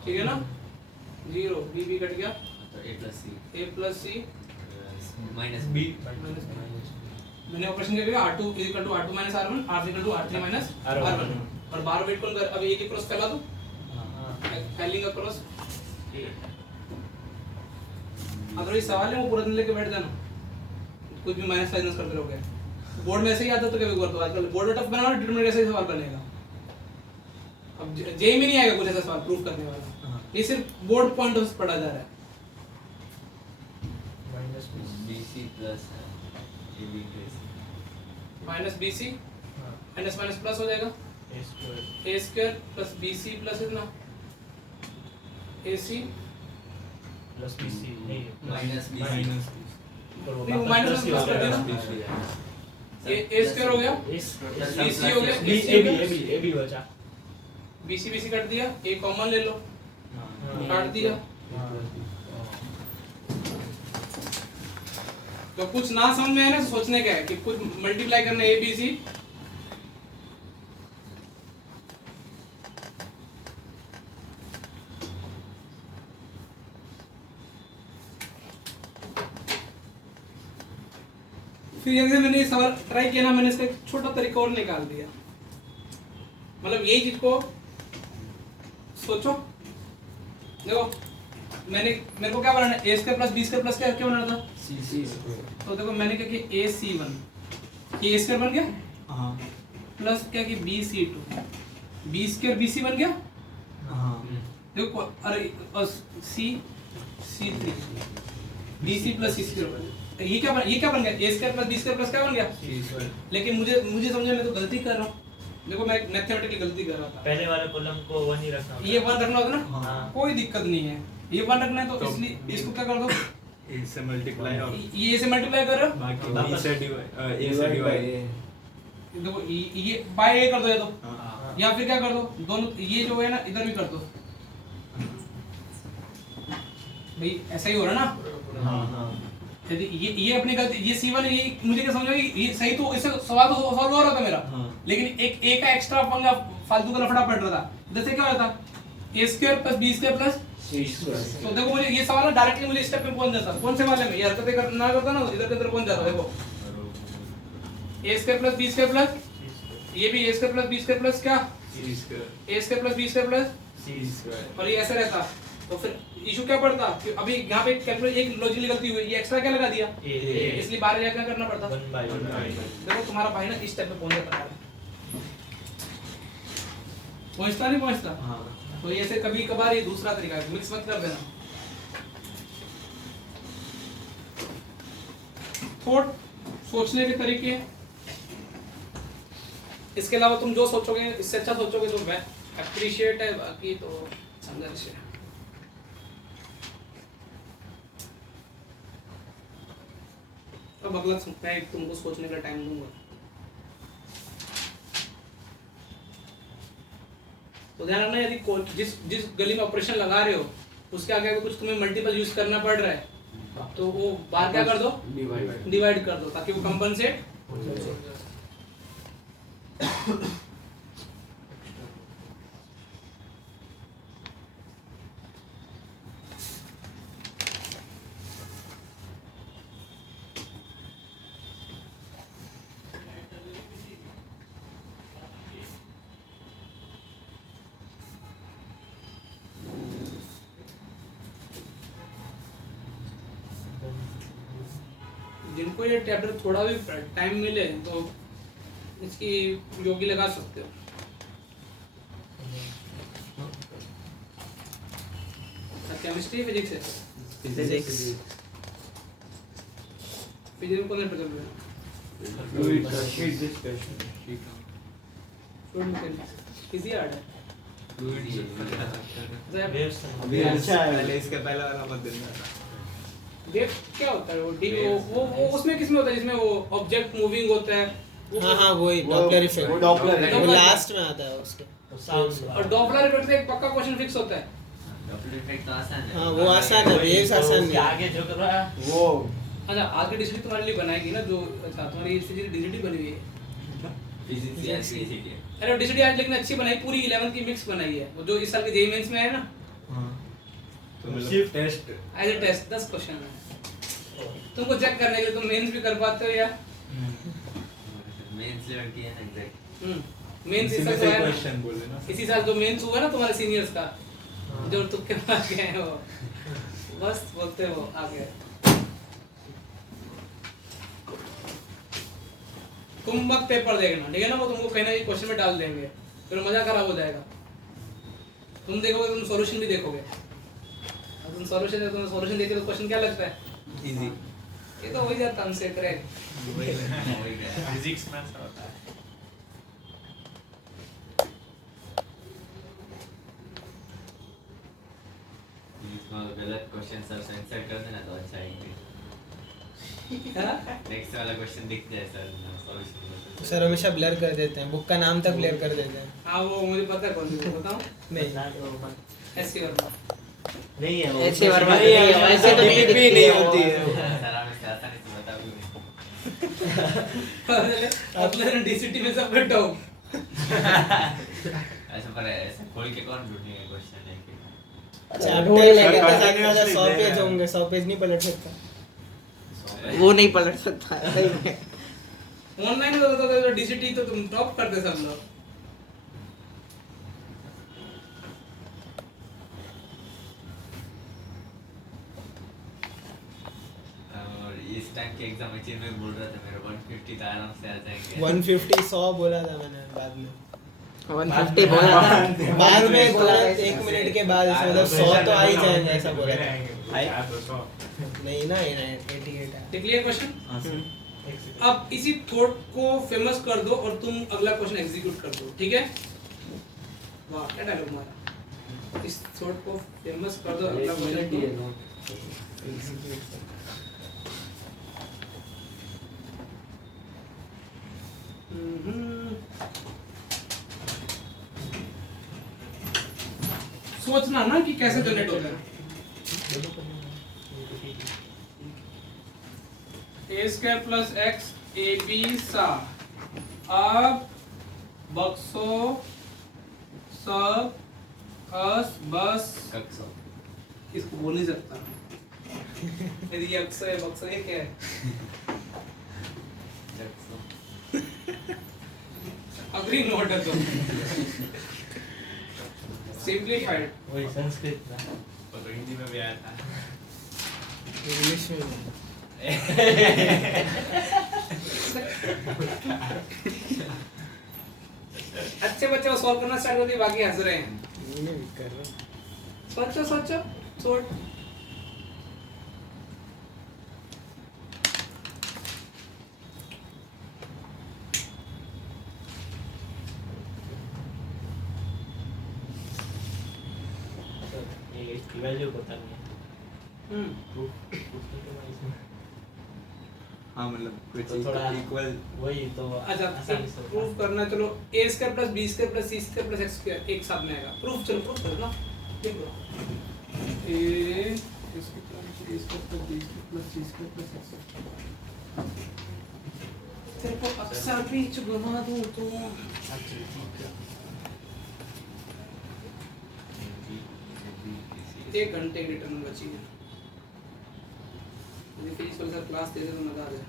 ठीक है ना, 0 बी बी कट गया, तो a plus C minus B मैंने ऑपरेशन किया r2 r2 minus r1 r3 r3 minus r1 और बाहर वेट कौन कर, अभी एक ही क्रॉस फैला दो, फैलिंग का क्रॉस अगर ये सवाल है वो पूरा दिन लेके बैठ जाना, कुछ भी माइनस माइनस करते रहोगे। बोर्ड में ऐसे ही आता तो कभी बार तो आजकल बोर्ड में टफ बनाओ, डिटरमिनेंट ऐसे ही सवाल बनेगा। अब जेई में नहीं आएगा कुछ ऐसा सवाल प्रूफ करने वाला, ये सिर्फ बोर्ड पॉइंट से पढ़ा जा रहा है। Minus BC plus AB minus BC हाँ माइनस माइनस प्लस हो जाएगा ए square a square plus BC plus इतना AC प्लस BC नहीं माइनस BC माइनस पर वो नहीं, वो माइनस प्लस ही प्लस हो कर गया। देना। ए स्क्वायर हो गया, BC हो गया, ए बी बचा। BC कट दिया, ए कॉमन ले लो, हाँ। काट दिया। हाँ। तो कुछ ना समझ में आए ना, सोचने का है कि कुछ मल्टीप्लाई करना है ABC, फिर जैसे मैंने ये सवाल ट्राई किया ना, मैंने इसका एक छोटा तरीका और निकाल दिया। मतलब यही चीज को सोचो, देखो मेरे को क्या बनाना है, a square plus b square plus क्या बनाना था, तो देखो मैंने क्या किया, ए C1 ये ए स्क्वायर बन गया हाँ प्लस क्या कि B C2 B square BC बन गया। हाँ देखो अरे C3 BC plus C square, ये क्या बन गया, a square plus b square plus क्या बन गया। लेकिन मुझे समझे मैं तो गलती कर रहा हूँ, देखो मैं मैथमेटिकली गलती कर रहा था। पहले वाले कॉलम को 1 ही रखना होता ये 1 रखना होता ना, हाँ। कोई दिक्कत नहीं है, ये 1 रखना है तो इसलिए इसको क्या कर दो, इससे मल्टीप्लाई और ये से मल्टीप्लाई करो, बाकी वापस- B से डिवाइड A से डिवाइड देखो ये बाय ए कर दो, या तो हाँ या फिर क्या कर दो, दोनों ये जो है ना इधर भी कर दो, भाई ऐसा ही हो रहा ना। हाँ यदि ये अपनी गलती, ये C1 ये मुझे क्या समझ में आई, ये सही तो इससे सवाल तो सॉल्व हो रहा था मेरा, हाँ। लेकिन एक ए का एक्स्ट्रा पंगा फालतू का लफड़ा पड़ रहा था। जैसे क्या होता a square plus b square plus तो देखो मुझे ये सवाल डायरेक्टली मुझे स्टेप में पहुंच जाता, कौन से वाले में ये हरकतें ना करता ना, इधर के अंदर पहुंच जाता। देखो a square plus b square plus, ये भी a square plus b square plus क्या, C square a square plus b square plus, C square और ये ऐसे रहता। तो फिर इशू क्या पड़ता कि अभी यहाँ पे कैलकुलेट एक लॉजिकली गलती हुई, ये एक्स्ट्रा क्या लगा दिया, ए इसलिए बाहर जाकर क्या करना पड़ता। 1/1 देखो तुम्हारा भाई ना इस स्टेप पे पहुंच जाता है, पहुंचता नहीं पहुंचता। हाँ तो ये ऐसे कभी कभार ये दूसरा तरीका है, मिक्स मत कर देना। थॉट सोचने के तरीके, इसके अलावा तुम जो सोचोगे इससे अच्छा सोचोगे तो मैं अप्रिशिएट है, बाकी तो संघर्ष है। अब अगला मैं तुमको सोचने का टाइम दूंगा, तो ध्यान रखना यदि जिस गली में ऑपरेशन लगा रहे हो उसके आगे अगर कुछ तुम्हें मल्टीपल यूज करना पड़ रहा है तो वो बार क्या कर दो, डिवाइड कर दो ताकि वो कंपनसेट हो जाए। जिनको ये चैप्टर थोड़ा भी टाइम मिले तो इसकी योगी लगा सकते हो। केमिस्ट्री फिजिक्स है, फिजिक्स फिजिक्स में कौन सा पढ़ रहे किसी आर्ट है वेव्स अभी अच्छा है, पहले इसके पहले वाला मत देना। वेव क्या होता है वो उसमें किसमें होता है जिसमें वो ऑब्जेक्ट मूविंग होता है हाँ वही डॉपलर इफेक्ट, वो लास्ट में आता है उसके। और डॉपलर इफेक्ट से एक पक्का क्वेश्चन फिक्स होता है। डॉपलर इफेक्ट तो आसान है। हाँ वो आसान है, वेव्स आसान नहीं है। आगे जो कर रहा है वो अच्छा आगे डिस्ट्रिक्ट तुम्हारे लिए बनाएगी ना, जो अच्छा तुम्हारी फिजिक्स डिजिटी बनी हुई है। फिजिक्स या फिजिक्स है। अरे डिजिटी आज लेकिन अच्छी बनाई, पूरी 11 की मिक्स बनाई है, वो जो इस साल के जेईई मेंस में है ना, हाँ तो मतलब Shift. Test as a test 10 question है। तुमको चेक करने के लिए तुम मेंस भी कर पाते हो या मेंस लेवल की है ना एग्जैक्ट। मेंस इस इसी साल में तो से है ना, क्वेश्चन बोले ना। इसी साल जो मेंस हुआ ना तुम्हारे सीनियर्स का, जो तुक्के मार के आए हो, बस बोलते हो आगे। तुम मत पेपर देखना, ठीक है ना, वो तुमको कहीं ना कहीं क्वेश्चन में डाल देंगे, फिर मजा खराब हो जाएगा। तुम देखोगे, तुम सॉल्यूशन भी देखोगे, और तुम सॉल्यूशन देखते हो तो क्वेश्चन क्या लगता है? इजी। ये तो हो ही जाता हमसे करेक्ट। फिजिक्स में ऐसा होता है। इसमें गलत क्वेश्चन सब आंसर कर देना तो अच्छा है। नेक्स्ट वाला क्वेश्चन दिख जाए सर, सॉल्यूशन सर हमेशा ब्लर कर देते हैं, बुक का नाम तक ब्लर कर देते हैं। हाँ वो मुझे पता है कौन सी, बताओ। नहीं ऐसी वर्मा नहीं है वो। ऐसे वर्मा नहीं है, वैसे तो नहीं दिखती नहीं है होती वो। है। सर हमें आसानी से बता दूंगी। अपने डीसीटी में सब टॉप। ऐसा पर ऐसा खोल के कौन ढूंढेगा क्वेश्चन लेके? ढूंढ लेंगे। बताने वाला 100 पेज होंगे, 100 पेज नहीं पलट सकता। वो नहीं पलट सकता सही में। ऑनलाइन तो होता डीसीटी तो तुम टॉप करते सब लोग। और इस टाइम के एग्जाम में चीज में बोल रहा था मेरा 150 तो आराम से आ जाएंगे। 150 100 बोला था मैंने बाद में। 150 बोला था। बाद में बोला 1 मिनट के बाद, इसमें मतलब 100 तो आ ही जाएंगे ऐसा बोला था। नहीं ना, 88 है। देख लिया क्वेश्चन। हाँ सर। अब इसी थॉट को फेमस कर दो और तुम अगला क्वेश्चन एग्जीक्यूट कर दो, ठीक है? वाह क्या डायलॉग मारा। इस थॉट को फेमस कर दो, अगला क्वेश्चन सोचना ना कि कैसे जनरेट होता है। A square plus x a b सा। अब बक्सो सब अस बस कक्सो इसको बोल नहीं सकता यदि ये अक्सर है बक्सो ये क्या है? कक्सो अग्री नोट है तो सिंपलीफाइड। वही संस्कृत ना। वो तो हिंदी में भी आया था। इंग्लिश में अच्छे बच्चे को सॉल्व करना स्टार्ट कर दिए, बाकी हंस रहे हैं। नहीं कर रहा। सोचो सोचो सोच। ये वैल्यू पता नहीं है। प्रूफ तो क्या इसमें? हाँ मतलब कोई तो चीज थोड़ा इक्वल। वही तो अच्छा आसानी से प्रूफ करना, चलो a square plus b square plus c square plus x square एक साथ में आएगा। प्रूफ चलो प्रूफ करो ना, देखो a square plus b square plus c square plus x square. तेरे को अक्सर बीच घुमा दूं तो एक घंटे की रिटर्न बची है। मुझे फिजिक्स वाला क्लास दे दे तो मजा आ जाए।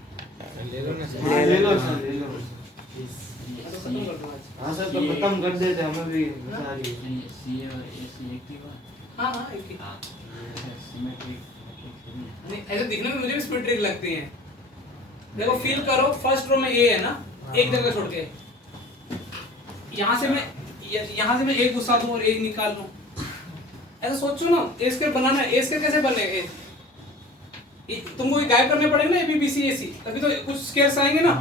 ले लो ना सर। ले लो सर, ले लो। तो खत्म कर दो आज। हाँ सर, तो खत्म कर देते, हमें भी मजा आ रही है। हाँ हाँ एक ही। हाँ नहीं ऐसे दिखने में मुझे भी सिमेट्रिक लगती हैं। देखो फील करो, फर्स्ट रो में ए है ना, एक जगह छोड़ के यहाँ से मैं एक घुसा दूं और एक निकाल लूं। ऐसा सोचो ना, ए स्क्वायर बनाना है, ए स्क्वायर कैसे बनेगा? तुमको ये गायब करने पड़ेंगे ना, ए बी बी सी ए सी, तभी तो कुछ स्क्वायर्स आएंगे ना।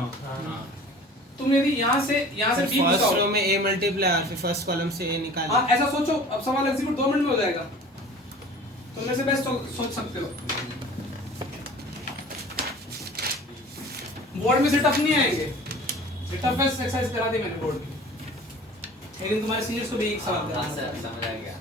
तुम यदि यहाँ से बी फर्स्ट घुसाओ, रो में a मल्टीप्लाई और फिर फर्स्ट कॉलम से a निकाल। हाँ ऐसा सोचो। अब सवाल एग्जीक्यूट 2 मिनट में हो जाएगा। तुम में से बेस्ट सोच सकते हो। बोर्ड में से टफ नहीं आएंगे, टफेस्ट एक्सरसाइज करा दी मैंने बोर्ड की, लेकिन तुम्हारे सीनियर्स को भी एक सवाल हाँ करा सर समझ आ गया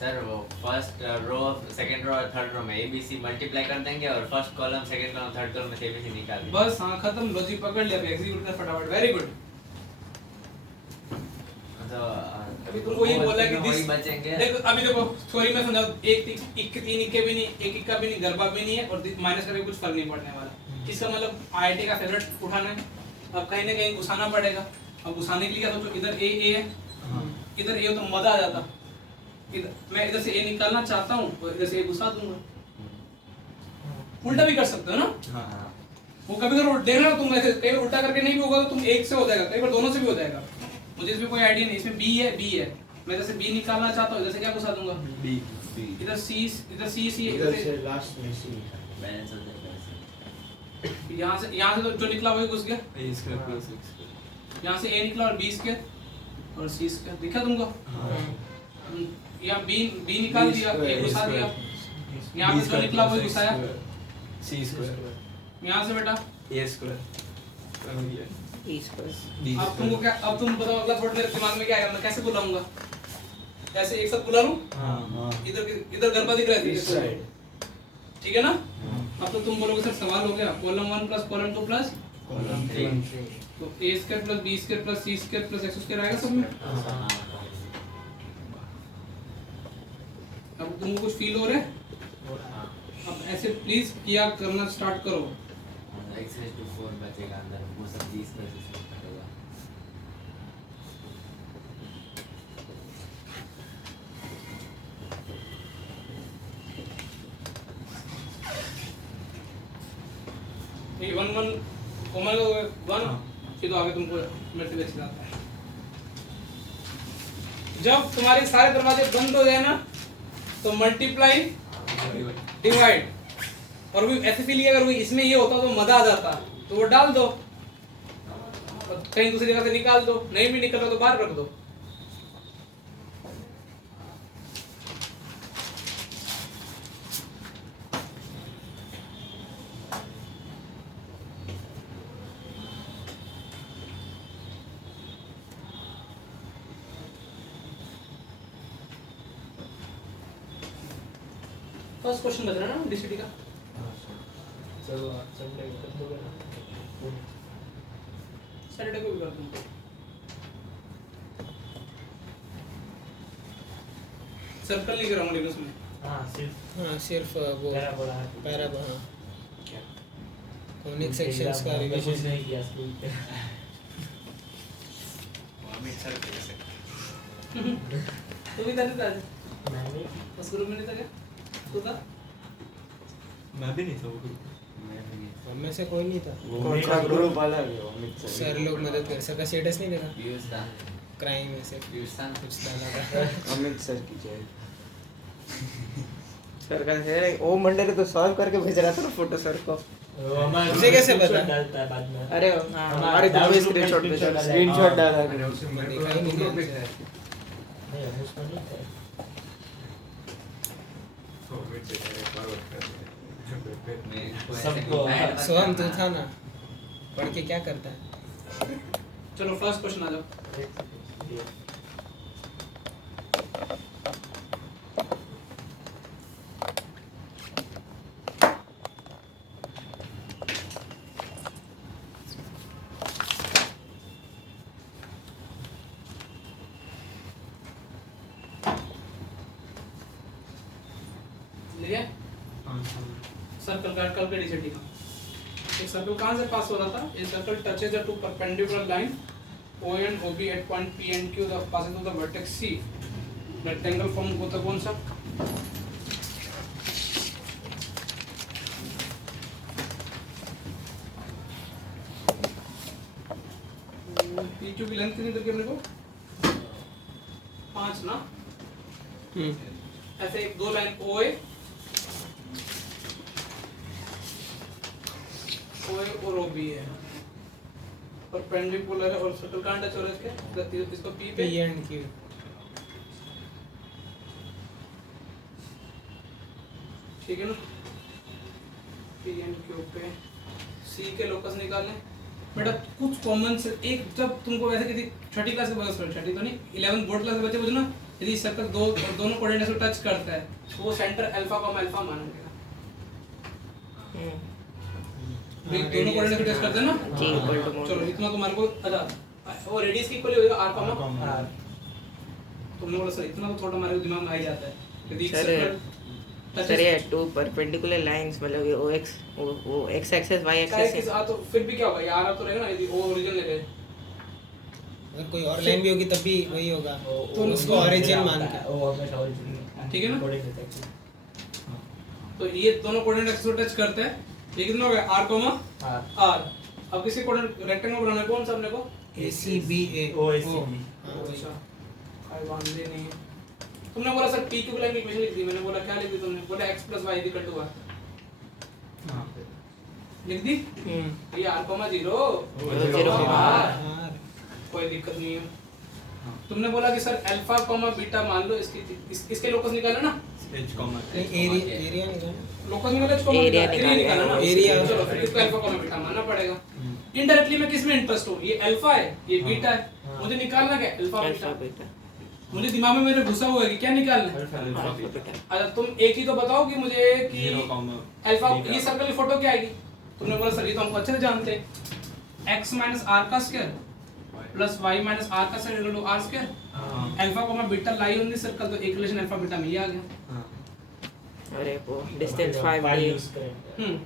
सर। वो फर्स्ट रो सेकंड रो और थर्ड रो में एबीसी मल्टीप्लाई कर देंगे और first column second column third column में से एबीसी निकाल देंगे। बस हाँ खत्म, लॉजिक पकड़ लिया, एग्जीक्यूट कर फटाफट। Very good. तो अभी तुमको ये बोला कि वही दिस बचेंगे। देखो, अभी देखो थ्योरी में समझाओ, एक तीन इक्के भी नहीं, एक इक्का भी नहीं, गरबा भी नहीं है और माइनस करके कुछ फर्क नहीं पड़ने वाला। इसका मतलब आईआईटी का फेवरेट उठाना है, अब कहीं ना कहीं घुसाना पड़ेगा। अब घुसाने के लिए क्या सोचो, इधर ए है, इधर ए हो तो मजा आ जाता। मैं इधर से ए निकालना चाहता हूँ और इधर से ए घुसा दूंगा। उल्टा भी कर सकते हो ना। हाँ वो कभी कभी देखना तुम ऐसे कई बार उल्टा करके नहीं भी होगा तो तुम एक से हो जाएगा, कई बार दोनों से भी हो जाएगा। मुझे इसमें कोई आइडिया नहीं, इसमें बी है, मैं जैसे बी निकालना चाहता हूँ, जैसे क्या घुसा दूंगा बी इधर सी सी इधर से लास्ट में सी बैलेंस हो जाएगा ऐसे। यहाँ से तो जो निकला वही घुस गया, a square plus x square. यहाँ से ए निकला और बी स्क्वायर और सी स्क्वायर दिखा तुमको। यहाँ बी निकाल दिया, ए घुसा दिया, यहाँ से जो निकला वही घुसाया, सी स्क्वायर यहाँ से बेटा ए स्क्वायर हो गया ई स्क्वायर। बी अब तुमको क्या, अब तुम बताओ अगला थोड़ा मेरे दिमाग में क्या आएगा, मैं कैसे बुलाऊंगा, ऐसे एक साथ बुला लूं, हाँ इधर गरबा दिख रहा है इस साइड ठीक है ना। अब तो तुम बोलोगे सर सवाल हो गया, column 1 plus column 2 plus column 3 तो a square plus b square plus c square plus x square आएगा सब में। अब तुमको कुछ फील हो रहा है, अब ऐसे प्लीज किया करना स्टार्ट करो। x raised to 4 बचेगा अंदर, वो सब 20 पर से कटेगा। ये 1 1 कॉमन 1 फिर तो आगे तुमको मेरे से अच्छी आता है। जब तुम्हारे सारे दरवाजे बंद हो जाए ना तो मल्टीप्लाई डिवाइड, और भी ऐसे फील अगर वो इसमें ये होता तो मजा आ जाता, तो वो डाल दो और कहीं दूसरी जगह से निकाल दो, नहीं भी निकल रहा तो बाहर रख दो। फर्स्ट क्वेश्चन बच रहा है ना डीसीटी का, चलो संडे कर दोगे ना सैटरडे को भी कर दूंगा। सर्कल नहीं कराऊंगा लेकिन उसमें हाँ सिर्फ वो पैराबोला पैराबोला कॉनिक सेक्शंस का कुछ रिविजन नहीं किया स्कूल पे। तू भी था आज मैंने उस ग्रुप में नहीं था क्या, तू था? मैं भी नहीं था वो ग्रुप मैं भी नहीं। हम में से कोई नहीं था। कौन सा ग्रुप? सर लोग मदद कर सका, स्टेटस नहीं देखा, पीयूष था, क्राइम में से पीयूष था ना। कुछ डाला था। अमित सर की जय। सर का है ओ मंडे ने तो सॉल्व करके भेज रहा था ना फोटो सर को। उसे कैसे पता? डालता है बाद में। अरे हाँ हमारे ग्रुप में स्क्रीनशॉट भेजा। स्क्रीनशॉट डाला मैंने देखा ही नहीं ध्यान से। नहीं हम उसमें नहीं थे। मेरे को ऐसे सबको कोई bad मत सोहम तू करना। था ना, पढ़ के क्या करता है? चलो फर्स्ट क्वेश्चन आ जाओ। लिया सर्कल का कल के डीसीटी का एक सर्कल कहां से पास हो रहा था, a circle touches the two perpendicular line O and OB at point P and Q the passing through the vertex C, rectangle form होता कौन सा? PQ की लेंथ कितनी दरकी अपने को 5 ना, ऐसे एक दो लाइन OA और OB है, परपेंडिकुलर है और सर्कल कहां टच हो रहा है इसके, इसको P पे P and Q ठीक है ना, P and Q पे C के लोकस निकालने बेटा। कुछ कॉमन से एक, जब तुमको वैसे किसी छठी क्लास के बच्चे, छठी तो नहीं 11 बोर्ड क्लास के बच्चे पूछो ना, यदि सर्कल दो दोनों कोऑर्डिनेट्स को टच करता है तो वो सेंटर अल्फा कॉमा अल्फा मानेंगे। दोनों कोऑर्डिनेट्स को टच करते हैं ना, जी इक्वल टू चलो इतना तुम्हारे को अच्छा वो रेडियस की इक्वल हो जाएगा r कॉमा r। तुमने बोला सर इतना तो थोड़ा हमारे दिमाग में आ ही जाता है यदि एक सर, सर्कल सर ये टू परपेंडिकुलर लाइंस मतलब ये OX वो X एक्सिस Y चाहे एक्सिस किस आ तो फिर भी क्या होगा, ये r तो रहेगा ना, यदि o ओरिजिन ले ले अगर कोई और लाइन भी होगी तब भी वही होगा, तो उसको ओरिजिन मान के। वो हमेशा origin ठीक है ना? कोऑर्डिनेट है। तो ये दोनों कोऑर्डिनेट एक्सिस को टच करते हैं ये कितना हो गया r कोमा R r। अब किसी को रेक्टेंगल बनाना है, कौन सा अपने को? ACBA OACB। अच्छा कोई बांधे नहीं। तुमने बोला सर p क्यूब लाइन की इक्वेशन लिख दी, मैंने बोला क्या लिख दी तुमने? बोला x + y = y हाँ लिख दी। ये r कोमा 0 0 r, कोई दिक्कत नहीं है। तुमने बोला कि सर अल्फा कोमा बीटा मान लो, इसके लोकस निकालो ना, एच कॉमा एरिया निकाल लोकस निकालो, इसको Area निकालो ना, Area। चलो फिर इसको अल्फा कोमा बीटा मानना पड़ेगा। इनडायरेक्टली मैं किस में इंटरेस्ट हूँ? ये अल्फा है, ये बीटा है, मुझे निकालना क्या है? Alpha alpha beta. बीटा मुझे दिमाग में मेरे घुसा हुआ है कि क्या निकालना है? Alpha beta. अच्छा तुम एक ही तो बताओ कि मुझे कि 0 कॉमा अल्फा, ये सर्कल की फोटो क्या आएगी? तुमने बोला सर ये तो हमको अच्छे से जानते हैं, x - r का स्क्वायर प्लस y - r का square equal to r square. Alpha comma beta lie on the circle, तो इक्वेशन अल्फा बीटा में ये आ गया। अरे वो डिस्टेंस 5d यूज करेंगे।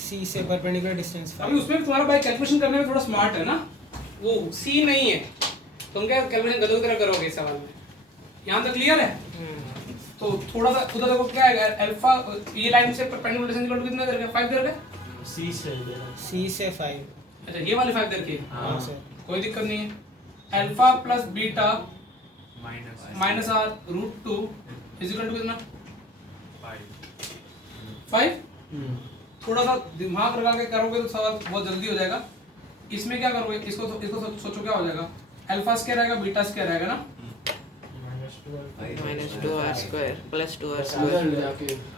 C से परपेंडिकुलर डिस्टेंस अभी उसमें भी तुम्हारा भाई कैलकुलेशन करने में थोड़ा स्मार्ट है ना, वो सी नहीं है, तुम क्या कैलकुलेशन गलत तरह करोगे इस सवाल में। यहाँ तक क्लियर है? तो थोड़ा सा उधर देखो क्या है, अल्फा ये लाइन से परपेंडिकुलर डिस्टेंस इक्वल टू कितना दे रखा है? 5 दे रखा है। C से दे रहा है। C से 5 अच्छा ये वाले 5 दे रखे हैं, हाँ सर कोई दिक्कत नहीं है। Alpha plus beta minus r √2 equal to कितना? 5। थोड़ा सा दिमाग लगा के करोगे तो सवाल बहुत जल्दी हो जाएगा। इसमें क्या करोगे, इसको सोचो क्या हो जाएगा? अल्फा स्क्वायर आएगा, बीटा स्क्वायर आएगा ना, -2r² + 2r²।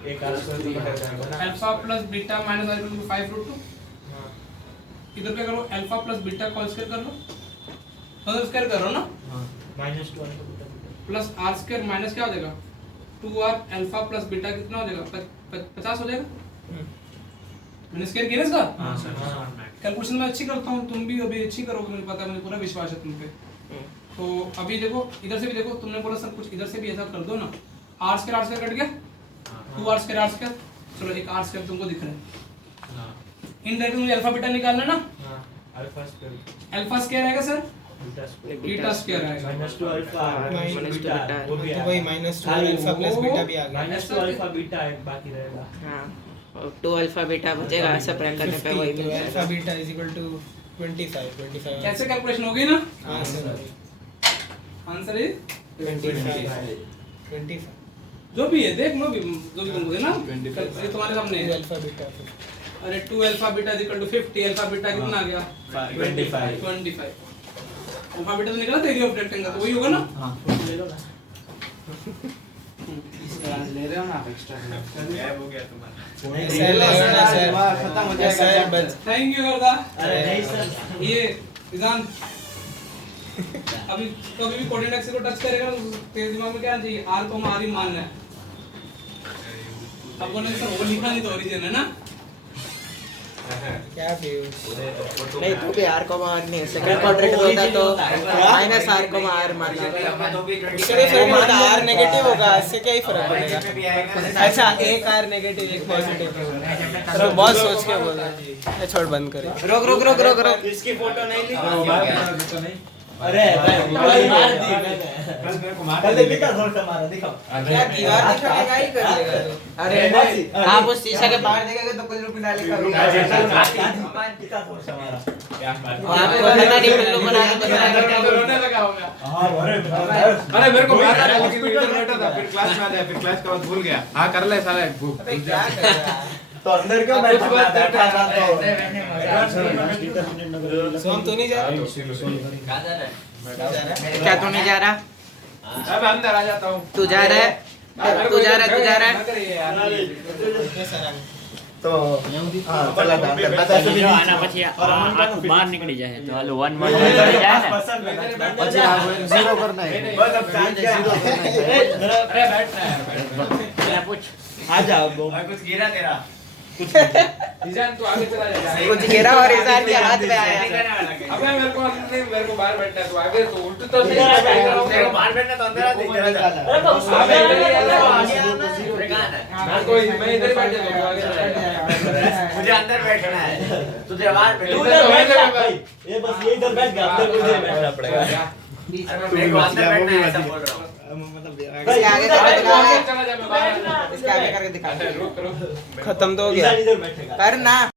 एक R स्क्वायर तो बढ़ जाएगा ना। Alpha plus beta minus r equal to 5√2। इधर क्या करो, अल्फा प्लस बीटा का स्क्वायर कर लो, मतलब स्क्वायर करो ना, -2 प्लस r स्क्वायर माइनस क्या हो जाएगा 2r अल्फा प्लस बीटा कितना हो जाएगा? 50 हो जाएगा। मैंने स्क्वायर किया ना इसका। कैलकुलेशन मैं अच्छी करता हूँ, तुम भी अभी अच्छी करोगे, मुझे पता है, मुझे पूरा विश्वास है तुम पे। तो अभी देखो इधर से भी देखो, तुमने बोला सर कुछ इधर से भी ऐसा कर दो ना, r स्क्वायर कट गया, 2r स्क्वायर। चलो एक r स्क्वायर तुमको दिख रहा है, इनडायरेक्टली मुझे अल्फा बीटा निकालना है ना। अल्फा स्क्वायर अल्फा स्क्वायर आएगा sir, beta square beta square आएगा। -2 अल्फा minus बीटा वो भी तो वही -2 अल्फा प्लस बीटा भी आ गया -2 अल्फा बीटा एक बाकी रहेगा। हाँ और 2 अल्फा बीटा बचेगा, ऐसा प्रैक्टिस करने पे वही 50 तो मिल अल्फा जाएगा। बीटा = 25 कैसे कैलकुलेशन होगी ना? हाँ सर आंसर इज 25 जो भी है, देख लो भी जो भी तुमको ना, ये तुम्हारे सामने है। अल्फा बीटा अरे 2 alpha beta equal to 50, alpha beta कितना आ गया? 25 अल्फा बीटा तो निकला था एरिया ऑफ रेक्टेंगल, तो वही होगा ना। ले लो ना। ले रहे हो ना आप एक्स्ट्रा गैप हो गया तुम्हारा। खत्म हो जाएगा बस। थैंक यू गर्दा। अरे नहीं सर, ये विधान अभी कभी भी कोऑर्डिनेट एक्सिस को टच करेगा तो तेरे दिमाग में क्या चाहिए? r को r ही मानना है। अब बोलने सर वो लिखा नहीं तो ओरिजिन है ना। क्या पीयूष नहीं तो भी r को r नहीं, सेकंड क्वाड्रेंट होता तो -r को r मानना। उससे कोई फर्क नहीं पड़ता, r नेगेटिव होगा, इससे क्या ही फर्क पड़ेगा। अच्छा एक r नेगेटिव एक पॉजिटिव, तो बहुत सोच के बोल रहा है। छोड़ बंद करे। रोक इसकी फोटो नहीं ली। अरे भाई मार दी मैंने। कल दिखा थोड़ा मारा दिखाओ। क्या दीवार दिखाने का ही कर देगा तू? अरे आप उस शीशा के बाहर देखेंगे तो कुछ रुपए डालेगा। दिखा थोड़ा मारा। आपको पता नहीं पिल्लू बना के बताया। रोने लगा होगा। हां अरे मेरे को याद आया, लेकिन इधर बैठा था, फिर क्लास में आ जाए, फिर क्लास के बाद भूल गया। हाँ कर ले साला भूख। अबे क्या कर रहा है? तो अंदर क्यों बैठा था? सोम तो नहीं जा रहा? क्या तू नहीं जा रहा? अब अंदर आ जाता हूँ। तू जा रहा है? तू जा रहा है? तो हां चला था बता से जो आना પછી આ બહાર નીકળી જાય તો હાલો 1 1 નીકળી જાય ને પછી આ 0 करना है बस अब चांस क्या अरे बैठना है। પેલા પૂછ आ जाओ कुछ गिरा तेरा निजान तू आगे चला जा। कुछ गिरा और इंसान के हाथ में आया। अबे मेरे को बाहर बैठना है, तू आगे तो उल्टा तो नहीं तेरे को बाहर बैठना तो अंदर आ मैं इधर ही बैठ जाऊंगा, आगे चला जा। मुझे अंदर बैठना है, तुझे बाहर तू बैठना उधर बैठ जा भाई। ये बस ये इधर बैठ गया, अंदर को इधर बैठना पड़ेगा। मेरे को अंदर बैठना है, ऐसा बोल रहा हूँ। इसके आगे करके दिखा। चला जा, मैं बाहर इसके आगे करके दिखा। रुक रुक। खत्म तो हो गया। इधर बैठेगा। करना